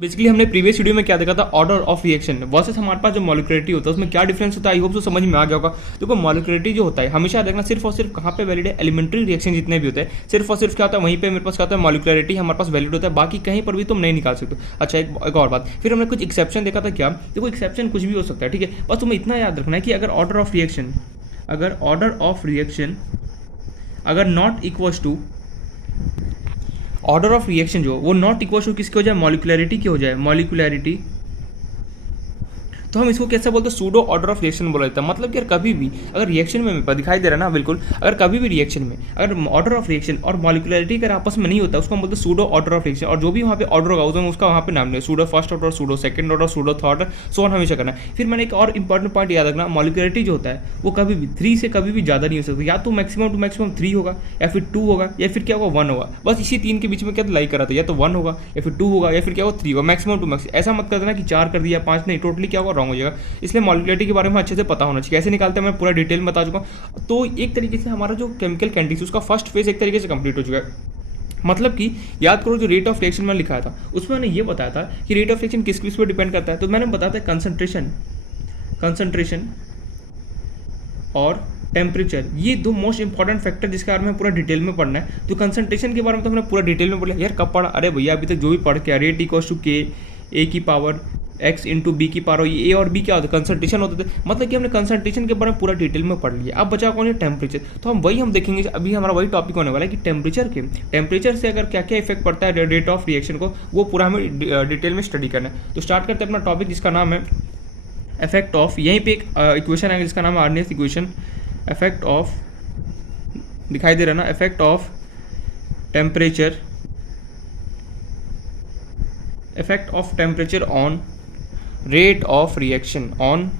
Basically हमने previous video में क्या देखा था, ऑर्डर ऑफ रिएक्शन वर्सेस हमारे पास जो मॉलिक्युलरिटी होता है उसमें क्या डिफरेंस होता है। आई होप सो समझ में आ गया होगा। देखो मॉलिक्युलरिटी जो होता है हमेशा देखना सिर्फ और सिर्फ कहाँ पे वैलिड है, एलिमेंट्री रिएक्शन जितने भी होते हैं सिर्फ और सिर्फ क्या होता है वहीं पे मेरे पास क्या होता है मॉलिक्युलरिटी हमारे पास वैलिड होता है, बाकी कहीं पर भी तुम नहीं निकाल सकते। अच्छा एक और बात, फिर हमने कुछ एक्सेप्शन देखा था। क्या देखो एक्सेप्शन कुछ भी हो सकता है, ठीक है, बस तुम्हें इतना याद रखना है कि अगर ऑर्डर ऑफ रिएक्शन अगर not equals to order of reaction जो वो नॉट इक्वल टू किसके हो जाए, मॉलिक्युलरिटी की हो जाए, मॉलिक्युलरिटी, तो हम इसको कैसे बोलते हैं, सूडो ऑर्डर ऑफ रिएक्शन बोला जाता है। मतलब कि यार कभी भी अगर रिएक्शन में दिखाई दे रहा है ना, बिल्कुल अगर कभी भी रिएक्शन में अगर ऑर्डर ऑफ रिएक्शन और मॉलिक्युलरिटी अगर आपस में नहीं होता उसको हम बोलते हैं सूडो ऑर्डर ऑफ रिएक्शन। और जो भी वहाँ पे ऑर्डर होगा उसका वहाँ पे नाम नहीं, pseudo first order, pseudo second order, pseudo third order, so on हमेशा करना है। फिर मैंने एक और इंपॉर्टेंट पॉइंट याद रखना, मॉलिक्युलरिटी जो होता है वो कभी भी 3 से कभी भी ज़्यादा नहीं हो सकता, या तो मैक्सिमम टू मैक्सिमम 3 होगा या फिर 2 होगा या फिर क्या होगा 1 होगा। बस इसी 3 के बीच में क्या लाइक करा था, या तो 1 होगा या फिर 2 होगा या फिर क्या होगा 3 होगा, मैक्सिमम टू मैक्सिमम। ऐसा मत कर देना कि 4 कर दिया 5 नहीं, टोटली क्या होगा रॉन्ग हो जाएगा। इसलिए मॉलिक्युलरिटी के बारे में अच्छे से पता होना चाहिए, कैसे निकालते हैं मैं पूरा डिटेल में बता चुका हूँ। तो एक तरीके से हमारा जो केमिकल कैंडिस उसका फर्स्ट फेज एक तरीके से कंप्लीट हो चुका है। मतलब कि याद करो जो रेट ऑफ रिएक्शन मैंने लिखा था उसमें मैंने ये बताया था कि रेट ऑफ रिएक्शन किस पर डिपेंड करता है। तो मैंने बताया था कंसंट्रेशन और टेम्परेचर, ये दो मोस्ट इंपॉर्टेंट फैक्टर जिसके बारे में पूरा डिटेल में पढ़ना है। तो कंसंट्रेशन के बारे में तो हमने पूरा डिटेल में बोला यार, कब पढ़ा, अरे भैया अभी तक जो भी पढ़ के रेट इक्वल्स टू के ए की पावर x इंटू बी की पावर, ये ए और बी क्या होता है, कंसंट्रेशन होते थे। मतलब कि हमने कंसंट्रेशन के बारे में पूरा डिटेल में पढ़ लिया। अब बचा कौन है, टेम्परेचर। तो हम देखेंगे, अभी हमारा वही टॉपिक होने वाला है कि टेम्परेचर से अगर क्या क्या इफेक्ट पड़ता है रेट ऑफ रिएक्शन को, वो पूरा हमें डिटेल में स्टडी करना है। तो स्टार्ट करते हैं अपना टॉपिक जिसका नाम है इफेक्ट ऑफ, यहीं पे एक इक्वेशन आएगा जिसका नाम है आर्नियस इक्वेशन, इफेक्ट ऑफ, दिखाई दे रहा ना, effect of temperature, effect of temperature on rate of reaction, on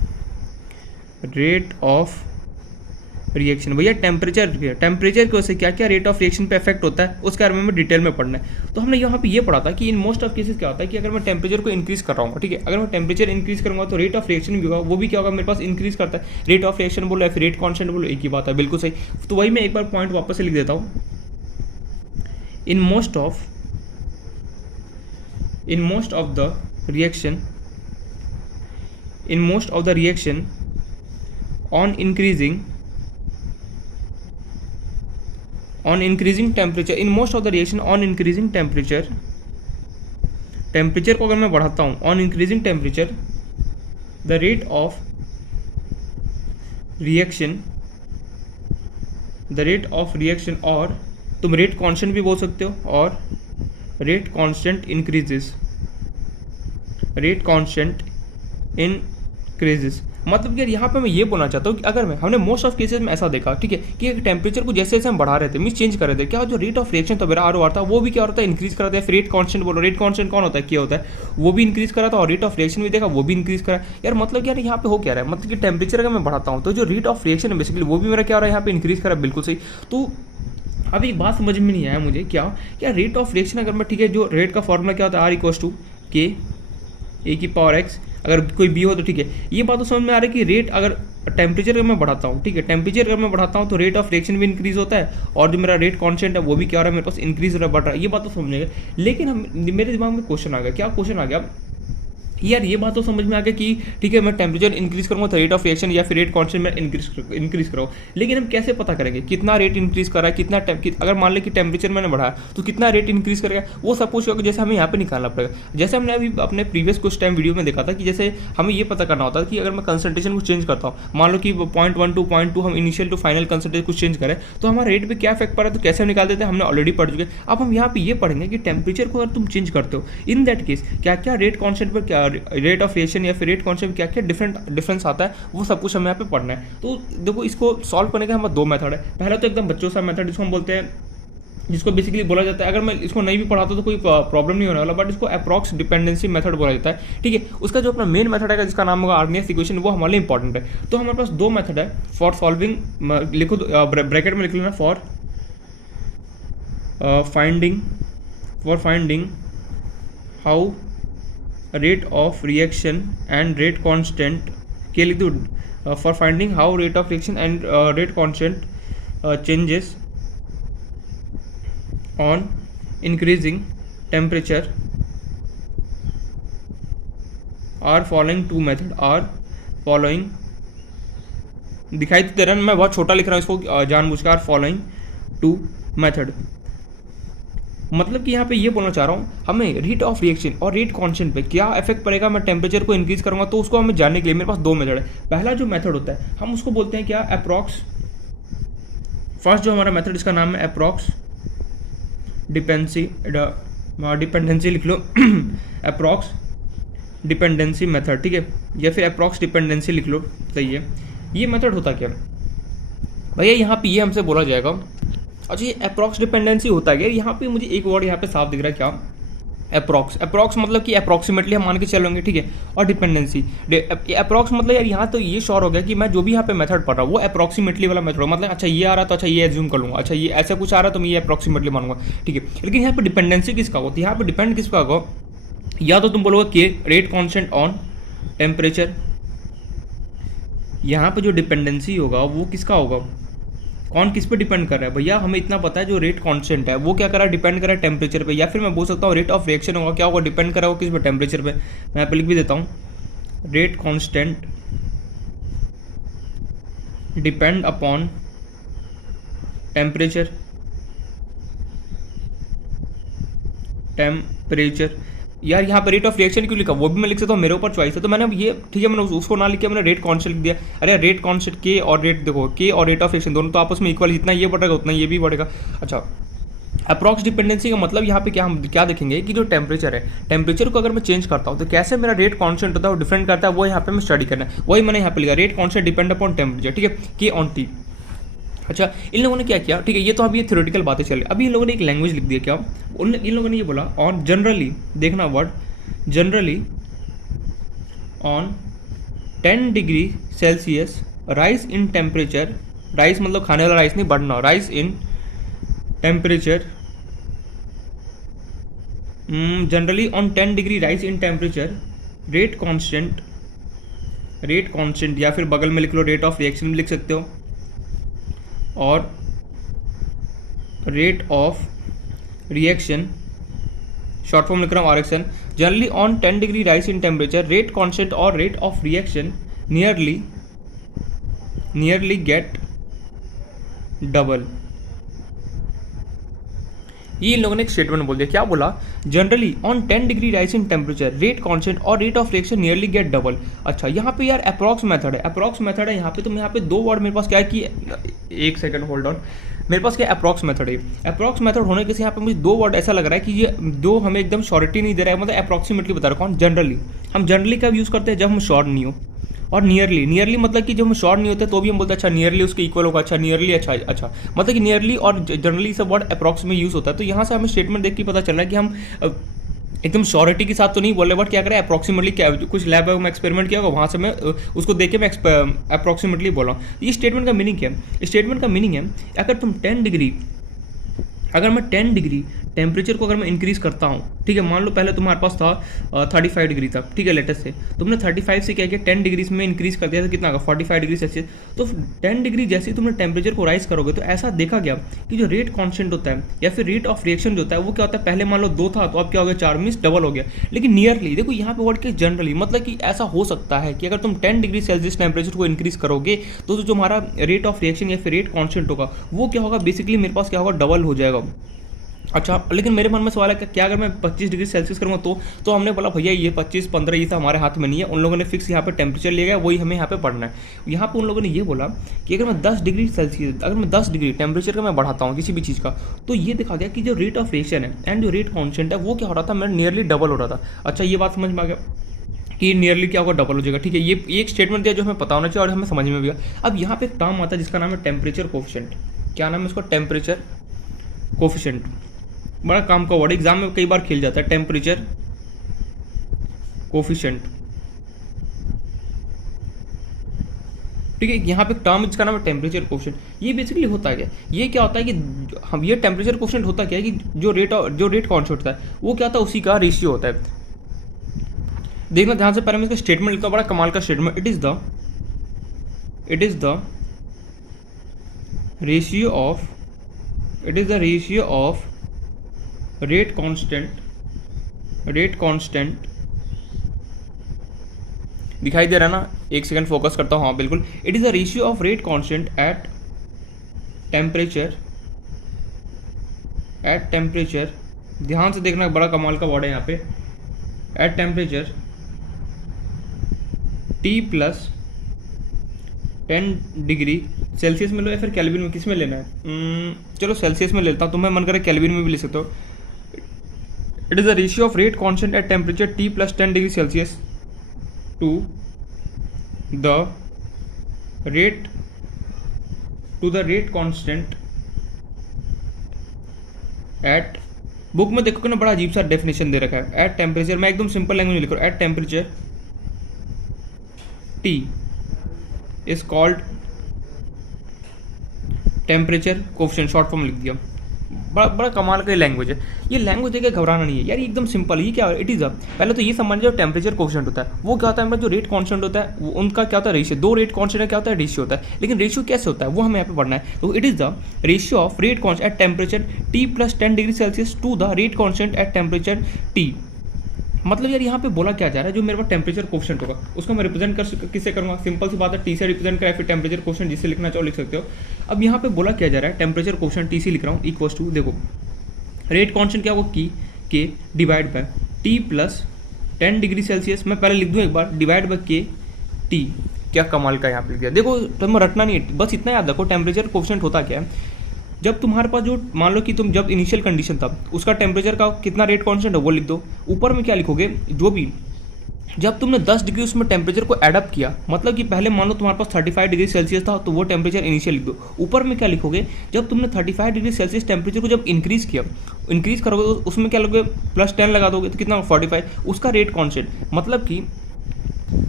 rate of reaction. भैया टेम्परेचर की वजह से क्या क्या रेट ऑफ रिएक्शन पे इफेक्ट होता है उसके बारे में डिटेल में पढ़ना है। तो हमने यहाँ पे ये पढ़ा था कि इन मोस्ट ऑफ केसेस क्या होता है कि अगर मैं टेम्परेचर को इंक्रीज कर रहा हूँ, ठीक है, अगर मैं टेम्परेचर इंक्रीज करूँगा तो रेट ऑफ रिएक्शन भी होगा, वो भी क्या होगा मेरे पास इंक्रीज करता है। रेट ऑफ रिएक्शन बोलो या फिर रेट कॉन्स्टेंट बोलो, एक ही बात है, बिल्कुल सही। तो वही मैं एक बार पॉइंट वापस से लिख देता हूँ, in most of the reaction on increasing temperature, in most of the reaction on increasing temperature को अगर मैं बढ़ाता हूँ, on increasing temperature the rate of reaction और तुम रेट कांस्टेंट भी बोल सकते हो, और रेट कांस्टेंट इंक्रीजेस, मतलब कि यहाँ पे मैं ये बोलना चाहता हूँ कि अगर हमने मोस्ट ऑफ केसेस में ऐसा देखा, ठीक है, कि टेम्परेचर को जैसे जैसे हम बढ़ा रहे थे, मींस चेंज कर रहे थे, क्या जो रेट ऑफ रिएक्शन था मेरा आर था वो भी क्या होता है, इंक्रीज कर रहा था। फिर रेट कांस्टेंट बोलो, रेट कांस्टेंट कौन होता है, क्या होता है, वो भी इंक्रीज करा था, और रेट ऑफ रिएक्शन भी देखा वो भी इंक्रीज करा। यार मतलब यार यहाँ पे हो क्या रहा है, मतलब कि टेम्परेचर अगर मैं बढ़ाता हूँ तो जो रेट ऑफ रिएक्शन है बेसिकली वो भी मेरा क्या हो रहा है यहाँ पे इंक्रीज करा, बिल्कुल सही। तो अब एक बात समझ में नहीं आया मुझे, क्या रेट ऑफ रिएक्शन अगर मैं, ठीक है, जो रेट का फॉर्मूला क्या होता है, आर इक्वल्स टू के ए की पावर एक्स, अगर कोई बी हो तो ठीक है। ये बात तो समझ में आ रही है कि रेट अगर टेम्परेचर अगर मैं बढ़ाता हूँ, ठीक है, टेम्परेचर अगर मैं बढ़ाता हूँ तो रेट ऑफ रिएक्शन भी इंक्रीज होता है, और जो मेरा रेट कांस्टेंट है वो भी क्या हो रहा है मेरे पास, इंक्रीज हो रहा है, बढ़ रहा है। ये बात तो समझेगा, लेकिन मेरे दिमाग में क्वेश्चन आ गया, क्या क्वेश्चन आ गया यार, ये बात तो समझ में आ गया कि ठीक है मैं टेम्परेचर इंक्रीज करूँगा तो रेट ऑफ रिएक्शन या फिर रेट कांस्टेंट में इंक्रीज करूँ, लेकिन हम कैसे पता करेंगे कितना रेट इंक्रीज कर रहा है, कितना अगर मान लें कि टेम्परेचर मैंने बढ़ाया तो कितना रेट इंक्रीज करेगा, वो सब कुछ जैसे हमें यहाँ पे निकालना पड़ेगा। जैसे हमने अभी अपने प्रीवियस कुछ टाइम वीडियो में देखा था कि जैसे हमें ये पता करना होता है कि अगर मैं कंसंट्रेशन को चेंज करता हूँ, मान लो कि 0.1 to 0.2 हम इनिशियल टू फाइनल कंसंट्रेशन कुछ चेंज करें तो हमारे रेट पे क्या इफेक्ट पड़ा, तो कैसे हम निकाल देते हैं, हमने ऑलरेडी पढ़ चुके। अब हम यहाँ पे ये पढ़ेंगे कि टेम्परेचर को अगर तुम चेंज करते हो, इन दैट केस क्या क्या रेट कॉन्स्टेंट पर, क्या रेट ऑफ या फिर रेट कॉन्स्टेंट क्या क्या डिफरेंस आता है, वो सब कुछ हमें यहाँ पे पढ़ना है। तो देखो इसको सॉल्व करने का हमारे 2 मेथड है। पहला तो एकदम बच्चों सा मेथड जिसको हम बोलते हैं, जिसको बेसिकली बोला जाता है, अगर मैं इसको नहीं भी पढ़ाता तो कोई प्रॉब्लम नहीं होने वाला, बट इसको अप्रॉक्स डिपेंडेंसी मेथड बोला जाता है, ठीक है। उसका जो अपना मेन मेथड है जिसका नाम होगा आर्नियस इक्वेशन, वो हमारे लिए इंपॉर्टेंट है। तो हमारे पास 2 मेथड है फॉर सॉल्विंग, लिखो ब्रैकेट में लिख लेना, for finding how rate of reaction and rate constant के लिख दो, for finding how rate of reaction and rate constant changes on increasing temperature are following two method, are following, दिखाई तो दे रहा है, मैं बहुत छोटा लिख रहा हूँ इसको जानबूझकर, आर फॉलोइंग टू मेथड। मतलब कि यहाँ पे ये बोलना चाह रहा हूँ, हमें रेट ऑफ रिएक्शन और रेट कांस्टेंट पे क्या इफेक्ट पड़ेगा, मैं टेम्परेचर को इंक्रीज करूँगा, तो उसको हमें जानने के लिए मेरे पास दो मेथड है। पहला जो मेथड होता है हम उसको बोलते हैं क्या, अप्रॉक्स। फर्स्ट जो हमारा मेथड इसका नाम है अप्रॉक्स डिपेंडेंसी लिख लो अप्रॉक्स डिपेंडेंसी मेथड, ठीक है, या फिर अप्रॉक्स डिपेंडेंसी लिख लो, सही है। ये मेथड होता क्या भैया, यहाँ पे ये हमसे बोला जाएगा, अच्छा ये अप्रॉक्स डिपेंडेंसी होता है, यहाँ पे मुझे एक वर्ड यहाँ पे साफ दिख रहा है, क्या अप्रॉक्स। अप्रॉक्स मतलब कि अप्रॉक्सीमेटली हम मान के चलेंगे, ठीक है। और डिपेंडेंसी, अप्रॉक्स मतलब यार यहाँ तो ये श्योर हो गया कि मैं जो भी यहाँ पे मेथड पढ़ रहा हूँ वो अप्रॉक्सीमेटली वाला मेथड, मतलब अच्छा ये आ रहा तो अच्छा ये एज्यूम कर लूँगा, अच्छा ये ऐसा कुछ आ रहा तो मैं ये अप्रॉक्सीमेटली मानूंगा, ठीक है। लेकिन यहाँ पे डिपेंडेंसी किसका होगा, यहाँ पे डिपेंड किसका होगा, या तो तुम बोलोगे के रेट कॉन्स्टेंट ऑन टेम्परेचर, यहाँ पे जो डिपेंडेंसी होगा वो किसका होगा, कौन किस पे डिपेंड कर रहा है भैया, हमें इतना पता है जो रेट कांस्टेंट है वो क्या कर रहा है, डिपेंड कर रहा है टेम्परेचर पे, या फिर मैं बोल सकता हूँ रेट ऑफ रिएक्शन होगा, क्या होगा, डिपेंड कर रहा होगा किस पे, टेम्परेचर पे। मैं यहाँ पे लिख भी देता हूँ, rate constant depend upon temperature, temperature. यार यहाँ पे रेट ऑफ रिएक्शन क्यों लिखा, वो भी मैं लिख सकता हूँ, मेरे ऊपर चॉइस है, तो मैंने अब ये ठीक है, मैंने उसको ना लिख के मैंने रेट कांस्टेंट लिख दिया। अरे रेट कांस्टेंट के और रेट देखो, के और रेट ऑफ रिएक्शन दोनों तो आपस में इक्वल, जितना ये बढ़ेगा उतना ये भी बढ़ेगा। अच्छा अप्रॉक्स डिपेंडेंसी का मतलब यहाँ पे क्या हम क्या देखेंगे कि जो टेम्परेचर है, टेम्परेचर को अगर मैं चेंज करता हूँ तो कैसे मेरा रेट कांस्टेंट होता है, वो डिफरेंट करता है, वो यहाँ पे मैं स्टडी करना है, वही मैंने यहाँ पे लिखा, rate constant depend upon temperature, ठीक है, के ऑन टी। अच्छा इन लोगों ने क्या किया, ठीक है, ये तो अभी ये थ्योरेटिकल बातें चल रही, अभी इन लोगों ने एक लैंग्वेज लिख दिया, क्या इन लोगों ने ये बोला, ऑन जनरली, देखना word generally on 10 degree Celsius rise in temperature, rise मतलब खाने वाला राइस नहीं, बढ़ना, rise in temperature, generally on 10 degree rise in temperature, rate constant या फिर बगल में लिख लो रेट ऑफ रिएक्शन भी लिख सकते हो, और rate of reaction short form लिख रहा हूँ RXN, generally on 10 degree rise in temperature, rate constant और rate of reaction nearly get double. ये इन लोगों ने एक स्टेटमेंट बोल दिया, क्या बोला, generally on 10 degree rise in temperature, rate constant और rate of reaction nearly get double. अच्छा यहाँ पे यार अप्रॉक्स मेथड है, अप्रॉक्स मेथड है यहाँ पे, तो यहाँ पे दो वर्ड मेरे पास क्या है कि, एक सेकंड होल्ड ऑन, मेरे पास क्या अप्रॉक्स मेथड है, अप्रॉक्स मेथड होने के से यहाँ पे मुझे दो वर्ड ऐसा लग रहा है कि ये दो हमें एकदम श्योरिटी नहीं दे रहा है, मतलब अप्रॉक्सीमेटली बता रहा हूँ। कौन, जनरली, हम जनरली कब यूज़ करते हैं, जब हम श्योर नहीं हो, और नियरली मतलब कि जब हम श्योर नहीं होते तो भी हम बोलते हैं अच्छा नियरली उसके इक्वल होगा, अच्छा नियरली, अच्छा मतलब कि नियरली और जनरली सब वर्ड अप्रॉक्स में यूज़ होता है। तो यहाँ से हमें स्टेटमेंट देख के पता चल रहा है कि हम एकदम श्योरिटी के साथ तो नहीं बोल रहे, बट क्या करें अप्रॉक्सीमेटली, क्या कुछ लैब में एक्सपेरिमेंट किया होगा वहाँ से मैं उसको देख के मैं अप्रॉक्सीमेटली बोला हूँ। ये स्टेटमेंट का मीनिंग क्या है, स्टेटमेंट का मीनिंग है अगर तुम 10 डिग्री, अगर मैं 10 डिग्री टेम्परेचर को अगर मैं इंक्रीज़ करता हूँ, ठीक है, मान लो पहले तुम्हारे पास था 35 डिग्री तक, ठीक है, लेटेस्ट से तुमने 35 से क्या किया, 10 डिग्री में इंक्रीज़ कर दिया, तो कितना होगा 45 डिग्री सेल्सियस। तो 10 डिग्री जैसे ही तुमने टेम्परेचर को राइज करोगे तो ऐसा देखा गया कि जो रेट कांस्टेंट होता है या फिर रेट ऑफ रिएक्शन जो होता है वो क्या होता है, पहले मान लो 2 था तो अब क्या हो गया 4, मीन्स डबल हो गया। लेकिन नियरली देखो यहाँ पे वर्ड के जनरली, मतलब कि ऐसा हो सकता है कि अगर तुम 10 डिग्री सेल्सियस टेम्परेचर को इंक्रीज करोगे तो जो हमारा रेट ऑफ रिएक्शन या फिर रेट कांस्टेंट होगा वो क्या होगा, बेसिकली मेरे पास क्या होगा, डबल हो जाएगा। अच्छा लेकिन मेरे मन में सवाल है कि क्या अगर मैं 25 डिग्री सेल्सियस करूँगा तो हमने बोला भैया ये 25-15 ये तो हमारे हाथ में नहीं है, उन लोगों ने फिक्स यहाँ पे टेम्परेचर लिया गया, वही हमें यहाँ पे पढ़ना है। यहाँ पे उन लोगों ने ये बोला कि अगर मैं 10 डिग्री सेल्सियस, अगर मैं 10 डिग्री टेम्परेचर का मैं बढ़ाता हूँ किसी भी चीज़ का, तो ये देखा गया कि जो रेट ऑफ रिएक्शन है एंड जो रेट कॉन्स्टेंट है वो क्या हो रहा था, मेरा नियरली डबल हो रहा था। अच्छा ये बात समझ में आ गया कि नियरली क्या होगा, डबल हो जाएगा, ठीक है। ये एक स्टेटमेंट दिया जो हमें पता होना चाहिए और हमें समझ में भी आया। अब यहाँ पे एक टर्म आता है जिसका नाम है टेम्परेचर कोफिशिएंट। क्या नाम है इसका, टेम्परेचर कोफिशिएंट। बड़ा काम का वर्ड, एग्जाम में कई बार खेल जाता है, टेम्परेचर कोफिशिएंट, ठीक है। यहाँ पे टर्म जिसका नाम है टेम्परेचर कोफिशिएंट। ये बेसिकली होता है क्या, ये क्या होता है कि हम ये टेम्परेचर कोफिशिएंट होता क्या है कि जो रेट कांस्टेंट होता है वो क्या होता है, उसी का रेशियो होता है। देखना ध्यान से, पहले मैं इसका स्टेटमेंट लिखता हूँ, बड़ा कमाल का statement, it is the ratio of rate constant दिखाई दे रहा है ना, एक सेकंड फोकस करता हूँ, हाँ बिल्कुल। It is the ratio of rate constant at temperature, ध्यान से देखना, बड़ा कमाल का वर्ड है यहाँ पे, eight temperature T plus 10 degree Celsius में लो या फिर केल्विन में, किस में लेना है? चलो सेल्सियस में लेता हूँ, तुम्हें मन करे केल्विन में भी ले सकते हो। It is the ratio of rate constant at temperature T plus 10 degree Celsius to the rate constant at, book में देखोगे ना बड़ा अजीब सा डेफिनेशन दे रखा है, एट टेम्परेचर, मैं एकदम सिंपल लैंग्वेज में लिख रहा हूँ, eight temperature T is called temperature coefficient, short form लिख दिया। बड़ा बड़ा कमाल का लैंग्वेज है ये, लैंग्वेज देख के घबराना नहीं है यार, ये एकदम सिंपल है। ये क्या है? इट इज़ अ, पहले तो ये समझ जो टेम्परेचर कोफिशिएंट होता है वो क्या होता है, जो रेट कांस्टेंट होता है वो उनका क्या होता है, रेशियो। दो रेट कांस्टेंट क्या होता है, रेशियो होता है, लेकिन रेशियो कैसे होता है वो हमें यहाँ पे पढ़ना है। तो it is the ratio of rate constant at temperature T plus 10 degree Celsius to the rate constant at temperature T। मतलब यार यहाँ पे बोला क्या जा रहा है, जो मेरे पास टेम्परेचर कोफिशिएंट होगा उसको मैं रिप्रेजेंट किससे करूँगा, सिंपल सी बात है, T से रिप्रेजेंट करा, फिर टेम्परेचर कोफिशिएंट जिससे लिखना चाहो लिख सकते हो। अब यहाँ पे बोला क्या जा रहा है, टेम्परेचर कोफिशिएंट T से लिख रहा हूँ, इक्वल्स टू, देखो रेट कांस्टेंट क्या होगा, के divide by T plus 10 degree Celsius, मैं पहले लिख दूँ एक बार, डिवाइड बाय के T। क्या कमाल का यहाँ पे लिख दिया, देखो तुम्हें रटना नहीं है, बस इतना याद रखो टेम्परेचर कोफिशिएंट होता क्या है। जब तुम्हारे पास जो, मान लो कि तुम जब इनिशियल कंडीशन था उसका टेम्परेचर का कितना रेट कांस्टेंट है वो लिख दो, ऊपर में क्या लिखोगे, जो भी जब तुमने 10 डिग्री उसमें टेम्परेचर को एडअप किया, मतलब कि पहले मान लो तुम्हारे पास 35 डिग्री सेल्सियस था तो वो टेम्परेचर इनिशियल लिख दो, ऊपर में क्या लिखोगे, जब तुमने 35 डिग्री सेल्सियस टेम्परेचर को जब इंक्रीज करोगे तो उसमें क्या लोगे, प्लस 10 लगा दोगे तो कितना 45, उसका रेट कांस्टेंट। मतलब कि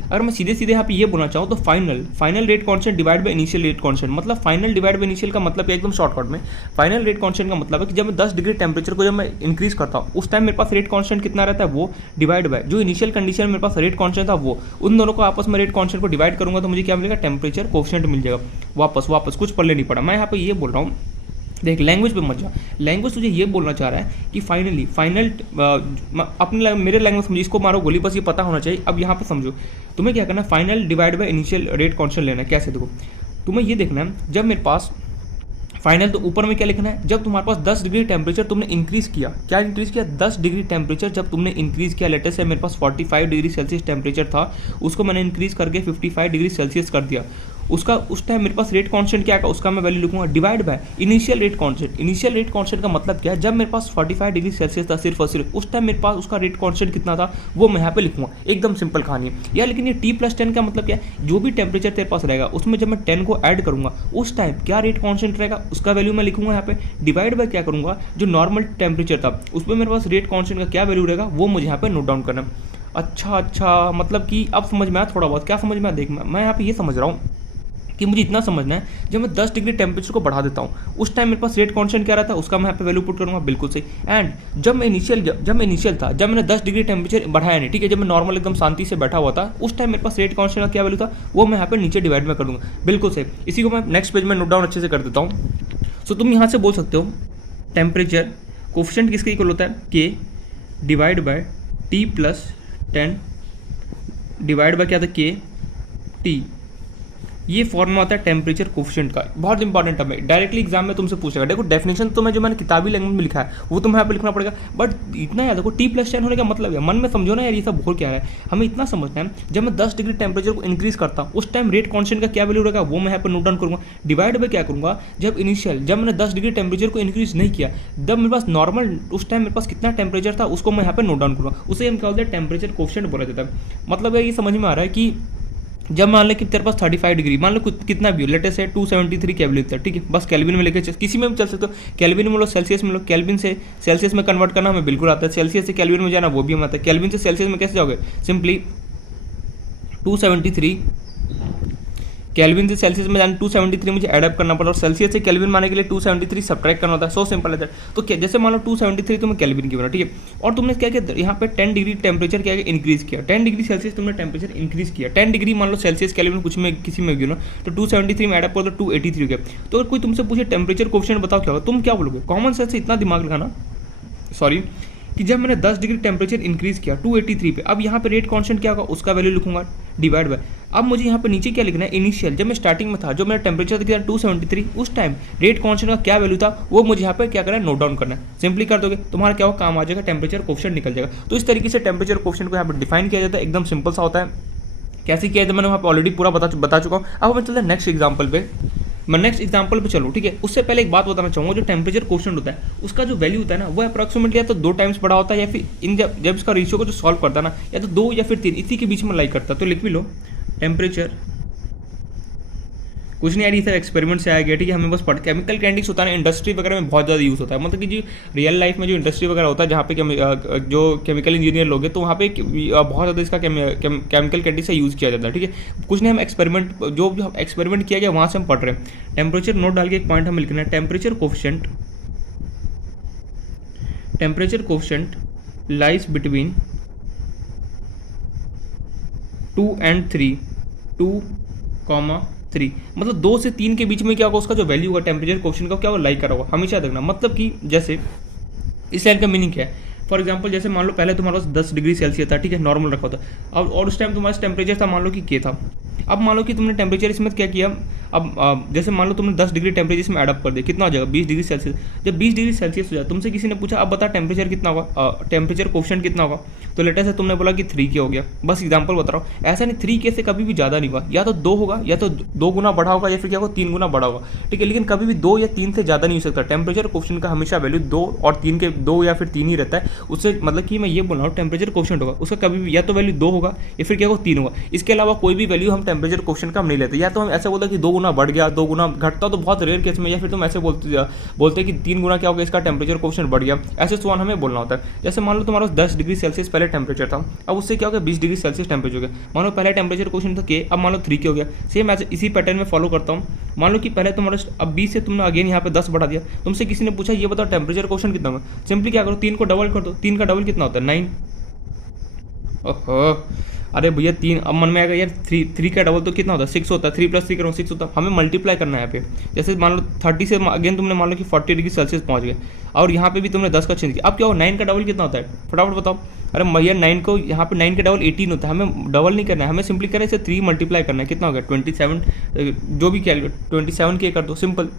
अगर मैं सीधे सीधे यहाँ पे ये बोलना चाहूँ तो final rate constant divide by initial rate constant, मतलब फाइनल डिवाइड बाय इनिशियल का मतलब एकदम शॉर्टकट में, फाइनल रेट कांस्टेंट का मतलब है कि जब मैं 10 डिग्री टेम्परेचर को जब मैं इंक्रीज करता हूँ उस टाइम मेरे पास रेट कांस्टेंट कितना रहता है, वो डिवाइड बाय जो इनिशियल कंडीशन में मेरे पास रेट कांस्टेंट था वो, उन दोनों को आपस में रेट कांस्टेंट को डिवाइड करूंगा तो मुझे क्या मिलेगा, टेम्परेचर कोफिशिएंट मिल जाएगा। वापस कुछ पढ़ने नहीं पड़ा, मैं यहाँ पे ये बोल रहा हूँ, देख लैंग्वेज पे मत जा, लैंग्वेज तुझे ये बोलना चाह रहा है कि फाइनल अपने मेरे लैंग्वेज समझो, इसको मारो गोली, बस ये पता होना चाहिए। अब यहाँ पे समझो तुम्हें क्या करना है, final divide by initial rate constant लेना है। कैसे, देखो तुम्हें ये देखना है, जब मेरे पास फाइनल, तो ऊपर में क्या लिखना है, जब तुम्हारे पास 10 डिग्री टेम्परेचर तुमने इंक्रीज किया, क्या इंक्रीज किया, 10 डिग्री टेम्परेचर जब तुमने इंक्रीज किया, लेटेस्ट से मेरे पास 45 डिग्री सेल्सियस टेम्परेचर था, उसको मैंने इंक्रीज करके 55 डिग्री सेल्सियस कर दिया, उसका उस टाइम मेरे पास रेट कांस्टेंट क्या है, उसका मैं वैल्यू लिखूंगा divide by initial rate constant. Initial rate constant का मतलब क्या है, जब मेरे पास 45 डिग्री सेल्सियस था सिर्फ और सिर्फ, उस टाइम मेरे पास उसका रेट कांस्टेंट कितना था वो मैं यहाँ पे लिखूंगा। एकदम सिंपल कहानी है यार, लेकिन ये T प्लस 10 का मतलब क्या है, जो भी टेम्परेचर तेरे पास रहेगा उसमें जब मैं 10 को ऐड करूंगा उस टाइम क्या रेट कांस्टेंट रहेगा उसका वैल्यू मैं लिखूंगा यहाँ पे, डिवाइड बाय क्या करूंगा, जो नॉर्मल टेम्परेचर था उसमें मेरे पास रेट कांस्टेंट का क्या वैल्यू रहेगा वो मुझे यहाँ पे नोट डाउन करना। अच्छा, मतलब कि अब समझ में आया थोड़ा बहुत, क्या समझ में आया, देख मैं यहाँ पे ये समझ रहा हूँ कि मुझे इतना समझना है, जब मैं 10 डिग्री टेम्परेचर को बढ़ा देता हूँ उस टाइम मेरे पास रेट कांस्टेंट क्या रहता है उसका मैं यहाँ पे वैल्यू पुट करूँगा, बिल्कुल सही। एंड जब मैं इनिशियल था, जब मैंने 10 डिग्री टेम्परेचर बढ़ाया नहीं, ठीक है, जब मैं नॉर्मल एकदम शांति से बैठा हुआ था उस टाइम मेरे पास रेट कांस्टेंट का क्या वैल्यू था वो मैं यहाँ पे नीचे डिवाइड में कर दूँगा, बिल्कुल सही। इसी को मैं नेक्स्ट पेज में नोट डाउन अच्छे से कर देता हूँ। सो तुम यहाँ से बोल सकते हो टेम्परेचर कोफिशिएंट किसके इक्वल होता है, के divide by T plus 10 divide by क्या था, के T, ये फॉर्मूला आता है टेम्परेचर कोफिशिएंट का, बहुत इंपॉर्टेंट टर्म है, डायरेक्टली एग्जाम में तुमसे पूछेगा। देखो डेफिनेशन तो मैं जो मैंने किताबी लैंग्वेज में लिखा है वो तुम्हें यहाँ पे लिखना पड़ेगा, बट इतना याद देखो T प्लस 10 होने का मतलब है, मन में समझो ना यार ये सब हो क्या है, हमें इतना समझना है, जब मैं 10 डिग्री टेम्परेचर को इंक्रीज करता हूँ उस टाइम रेट कांस्टेंट का क्या वैल्यू रहेगा वो मैं यहाँ पर नोट डाउन करूँगा, डिवाइड बाय क्या करूँगा, जब मैंने 10 डिग्री टेम्परेचर को इंक्रीज नहीं किया, जब मेरे पास नॉर्मल उस टाइम मेरे पास कितना टेम्परेचर था उसको मैं यहाँ पर नोट डाउन करूँगा, उसे हम क्या बोलते हैं, टेम्परेचर कोफिशिएंट बोला जाता है। मतलब ये समझ में आ रहा है कि जब मान लो कि तेरे पास 35 डिग्री, मान लो कितना भी हो, लेटेस्ट है 273 केल्विन था, ठीक है, बस केल्विन में लेके किसी में भी चल सकते हो, केल्विन में लो, सेल्सियस में लो, केल्विन से सेल्सियस में कन्वर्ट करना हमें बिल्कुल आता है, सेल्सियस से केल्विन में जाना वो भी हमें आता है, केल्विन से सेल्सियस में कैसे जाओगे, सिंपली 273 केल्विन से सेल्सियस में जाने 273 मुझे एडअप करना पड़ा, और सेल्सियस से केल्विन माने के लिए 273 सब्ट्रैक्ट करना होता है, सो सिंपल है दैट। तो जैसे मान लो 273 तुम्हें केल्विन की बना, ठीक है, और तुमने क्या किया यहाँ पे 10 डिग्री टेम्परेचर क्या इंक्रीज किया, 10 डिग्री सेल्सियस तुमने टेम्परेचर इंक्रीज किया, 10 डिग्री मान लो सेल्सियस केल्विन कुछ में किसी में गिनो तो 273 में एडअप करो तो 283 हो गया। तो अगर कोई तुमसे पूछे टेम्परेचर कोफिशिएंट बताओ क्या होगा, तुम क्या बोलोगे, कॉमन सेंस से इतना दिमाग लगाना, सॉरी, कि जब मैंने 10 डिग्री टेम्परेचर इंक्रीज किया 283 पे, अब यहाँ पे रेट कांस्टेंट क्या होगा उसका वैल्यू लिखूंगा, डिवाइड बाय, अब मुझे यहाँ पे नीचे क्या लिखना है, इनिशियल जब मैं स्टार्टिंग में था जो मेरा टेम्परेचर था 273, उस टाइम रेट कांस्टेंट का क्या वैल्यू था वो मुझे यहाँ पे क्या करना है, नोट डाउन करना है। सिंपली कर दोगे तुम्हारा क्या हो, काम आ जाएगा, टेम्परेचर कोफिशिएंट निकल जाएगा। तो इस तरीके से टेम्परेचर कोफिशिएंट को यहाँ पे डिफाइन किया जाता है, एकदम सिंपल सा होता है। कैसे किया जाता है मैंने वहाँ पे ऑलरेडी पूरा बता चुका हूँ। अब मैं चलते हैं नेक्स्ट एग्जाम्पल पे, मैं नेक्स्ट एग्जाम्पल पे चलूँ, ठीक है। उससे पहले एक बात बताना चाहूँगा, जो टेम्परेचर कोफिशिएंट होता है उसका जो वैल्यू होता है ना वो अप्रॉक्सीमेटली या तो 2 टाइम्स बड़ा होता है, या फिर इन जब इसका रेशियो को जो सॉल्व करता है ना या तो 2 या फिर 3 इसी के बीच में लाई करता है। तो लिख भी लो टेम्परेचर, कुछ नहीं यार ये सब एक्सपेरिमेंट से आया गया, ठीक है। हमें बस पढ़, केमिकल कैंडिक्स होता है ना इंडस्ट्री वगैरह में बहुत ज़्यादा यूज़ होता है, मतलब कि जो रियल लाइफ में जो इंडस्ट्री वगैरह होता है जहाँ पे जो केमिकल इंजीनियर लोग हैं तो वहाँ पे बहुत ज़्यादा इसका केमिकल कैंडिक्स से यूज़ किया जाता है, ठीक है। कुछ नहीं हम एक्सपेरिमेंट जो एक्सपेरिमेंट किया गया वहाँ से हम पढ़ रहे हैं। टेम्परेचर नोट डाल के एक पॉइंट हमें लिखना है, temperature coefficient lies between 2 and 3, 2,3 मतलब 2 से 3 के बीच में क्या होगा, उसका जो वैल्यू होगा टेम्परेचर कोफिशिएंट का क्या होगा, लाइक करा होगा, हमेशा देखना। मतलब कि जैसे इस लाइन का मीनिंग क्या है, फॉर एग्जाम्पल जैसे मान लो पहले तुम्हारे पास 10 डिग्री सेल्सियस था, ठीक है, नॉर्मल रखा था। अब और उस टाइम तुम्हारा टेम्परेचर था मान लो कि के था। अब मान लो कि तुमने टेम्परेचर इसमें क्या किया, अब जैसे मान लो तुमने 10 डिग्री टेम्परेचर इसमें एडअप कर दिया, कितना हो जाएगा 20 डिग्री सेल्सियस। जब 20 डिग्री सेल्सियस हो जाए तुमसे किसी ने पूछा अब बता टेम्परेचर कितना होगा, टेम्परेचर कोफिशिएंट कितना होगा, तो लेटर से तुमने बोला कि 3 के हो गया। बस एग्जाम्पल बता रहा हूँ, ऐसा नहीं 3 के से कभी भी ज़्यादा नहीं हुआ, या तो 2 होगा या तो 2 गुना बढ़ा होगा या फिर क्या होगा 3 गुना बढ़ा होगा, ठीक है। लेकिन कभी भी 2 या 3 से ज़्यादा नहीं हो सकता। टेम्परेचर कोफिशिएंट का हमेशा वैल्यू 2 और 3 के 2 या फिर 3 ही रहता है। उससे मतलब कि मैं ये बोल रहा हूँ टेम्परेचर कोफिशिएंट होगा उसका कभी भी या तो वैल्यू 2 होगा या फिर क्या होगा 3 होगा। इसके अलावा कोई भी वैल्यू हम टेम्परेचर कोफिशिएंट का हम नहीं लेते। या तो हम ऐसे बोलते हैं कि 2 गुना बढ़ गया, 2 गुना घटता तो बहुत रेयर केस में, या फिर तुम ऐसे बोलते कि 3 गुना क्या होगा इसका टेम्परेचर कोफिशिएंट बढ़ गया, ऐसे सवाल हमें बोलना होता है। जैसे मान लो तुम्हारा 10 डिग्री सेल्सियस पहले टेम्परेचर था, अब उससे क्या हो गया 20 डिग्री सेल्सियस टेम्परेचर हो गया। मान लो पहले टेम्परेचर कोफिशिएंट था के, अब मान लो 3 के हो गया। सेम ऐसे इसी पैटर्न में फॉलो करता हूँ। मान लो कि पहले तुम्हारा अब 20 से तुमने अगेन यहाँ पे 10 बढ़ा दिया, तुमसे किसी ने पूछा ये बताओ टेम्परेचर कोफिशिएंट कितना होगा, सिंपली क्या करो 3 को डबल कर दो, 3 का डबल कितना होता है 9। ओहो अरे भैया 3, अब मन में आएगा यार 3 का डबल तो कितना होता है 6 होता है, 3 + 3 करो 6 होता है। हमें मल्टीप्लाई करना है यहाँ पे। जैसे मान लो 30 से अगेन तुमने मान लो कि 40 डिग्री सेल्सियस पहुँच गए और यहाँ पे भी तुमने 10 का चेंज किया। अब क्या हो 9 का डबल कितना होता है, फटाफट बताओ। अरे भैया 9 को यहाँ पे 9 का डबल 18 होता है। हमें डबल नहीं करना है, हमें सिंपली करें इसे 3 मल्टीप्लाई करना है, कितना हो गया 27, जो भी कैलकुलेट 27 के कर दो सिंपल।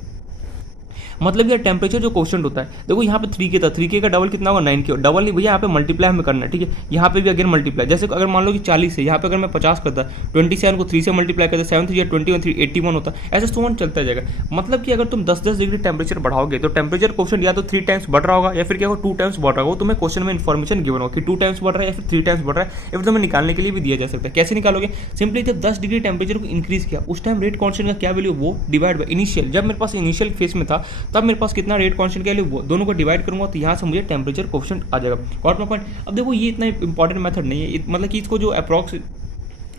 मतलब ये टेम्परेचर जो कोफिशिएंट होता है, देखो यहाँ पे 3 के था, 3 के का डबल कितना होगा 9 के। डबल नहीं भैया यहाँ पे मल्टीप्लाई हमें करना है, ठीक है। यहाँ पे भी अगेन मल्टीप्लाई, जैसे अगर मान लो कि 40 है, यहाँ पे अगर मैं 50 करता 27 को 3 से मल्टीप्लाई करता 7 3 21 3 81 होता, ऐसे सोन चलता जाएगा। मतलब कि अगर तुम 10-10 डिग्री टेम्परेचर बढ़ाओगे तो टेम्परेचर कोफिशिएंट या तो 3 टाइम्स बढ़ रहा होगा या फिर क्या होगा 2 टाइम्स बढ़ रहा होगा। तुम्हें क्वेश्चन में इन्फॉर्मेशन गिवन होगा कि 2 टाइम्स बढ़ रहा है या फिर 3 टाइम्स बढ़ रहा है, या फिर तुम्हें निकालने के लिए भी दिया जा सकता है। कैसे निकालोगे, सिंपली जब 10 डिग्री टेम्परेचर को इंक्रीज किया उस टाइम रेट कांस्टेंट का क्या वैल्यू वो डिवाइड बाय इनिशियल, जब मेरे पास इनिशियल फेस में था तब मेरे पास कितना रेट कांस्टेंट के लिए वो दोनों को डिवाइड करूंगा तो यहाँ से मुझे टेम्परेचर कोफिशिएंट आ जाएगा। Got my point. अब देखो ये इतना इंपॉर्टेंट मेथड नहीं है, मतलब कि इसको जो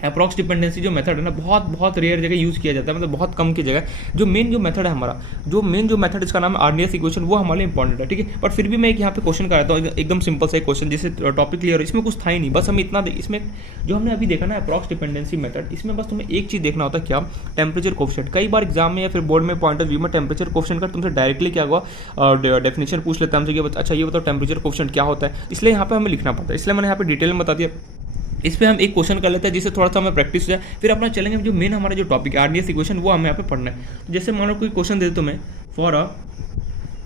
अप्रॉक्स डिपेंडेंसी जो मेथड है ना बहुत रेयर जगह यूज़ किया जाता है, मतलब बहुत कम की जगह। जो मेन जो मेथड है हमारा, जो मेथड इसका नाम है आर्डिनस इक्वेशन, वो हमारे लिए इंपॉर्टेंट है, ठीक है। बट फिर भी मैं एक यहाँ पे क्वेश्चन कराता हूँ, एकदम सिंपल सा क्वेश्चन जिससे टॉपिक क्लियर हो। इसमें कुछ था ही नहीं, बस हमें इतना इसमें जो हमने अभी देखा ना अप्रॉक्स डिपेंडेंसी मेथड, इसमें बस तुम्हें एक चीज़ देखना होता है, क्या टेम्परेचर कोफिशिएंट। कई बार एग्जाम में या फिर बोर्ड में पॉइंट ऑफ व्यू में टेम्परेचर कोफिशिएंट का तुमसे डायरेक्टली क्या हुआ डेफिनेशन पूछ लेता है हमसे कि अच्छा ये बताओ टेम्परेचर कोफिशिएंट क्या होता है, इसलिए यहाँ पे हमें लिखना पड़ता है। इसलिए मैंने यहाँ पे डिटेल में बता दिया। इस पर हम एक क्वेश्चन कर लेते हैं जिससे थोड़ा सा हमें प्रैक्टिस हो जाए, फिर अपना चलेंगे जो मेन हमारा जो टॉपिक है आर्डिनस इक्वेशन, वो हमें यहाँ पे पढ़ना है। तो जैसे मान लो कोई क्वेश्चन दे दो तुम्हें, फॉर अ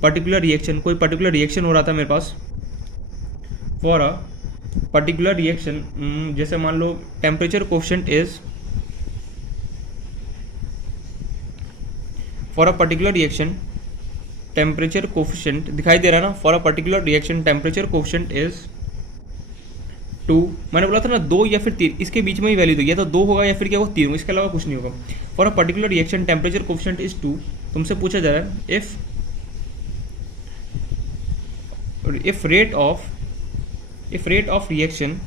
पर्टिकुलर रिएक्शन, कोई पर्टिकुलर रिएक्शन हो रहा था मेरे पास, फॉर अ पर्टिकुलर रिएक्शन, जैसे मान low temperature coefficient is, for a particular reaction temperature coefficient दिखाई दे रहा है ना, for a particular reaction temperature coefficient is 2। मैंने बोला था ना 2 या फिर 3, इसके बीच में ही वैल्यू दो, या तो 2 होगा या फिर क्या होगा 3 होगा, इसके अलावा कुछ नहीं होगा। For a particular reaction temperature coefficient is 2। तुमसे पूछा जा रहा है if rate of reaction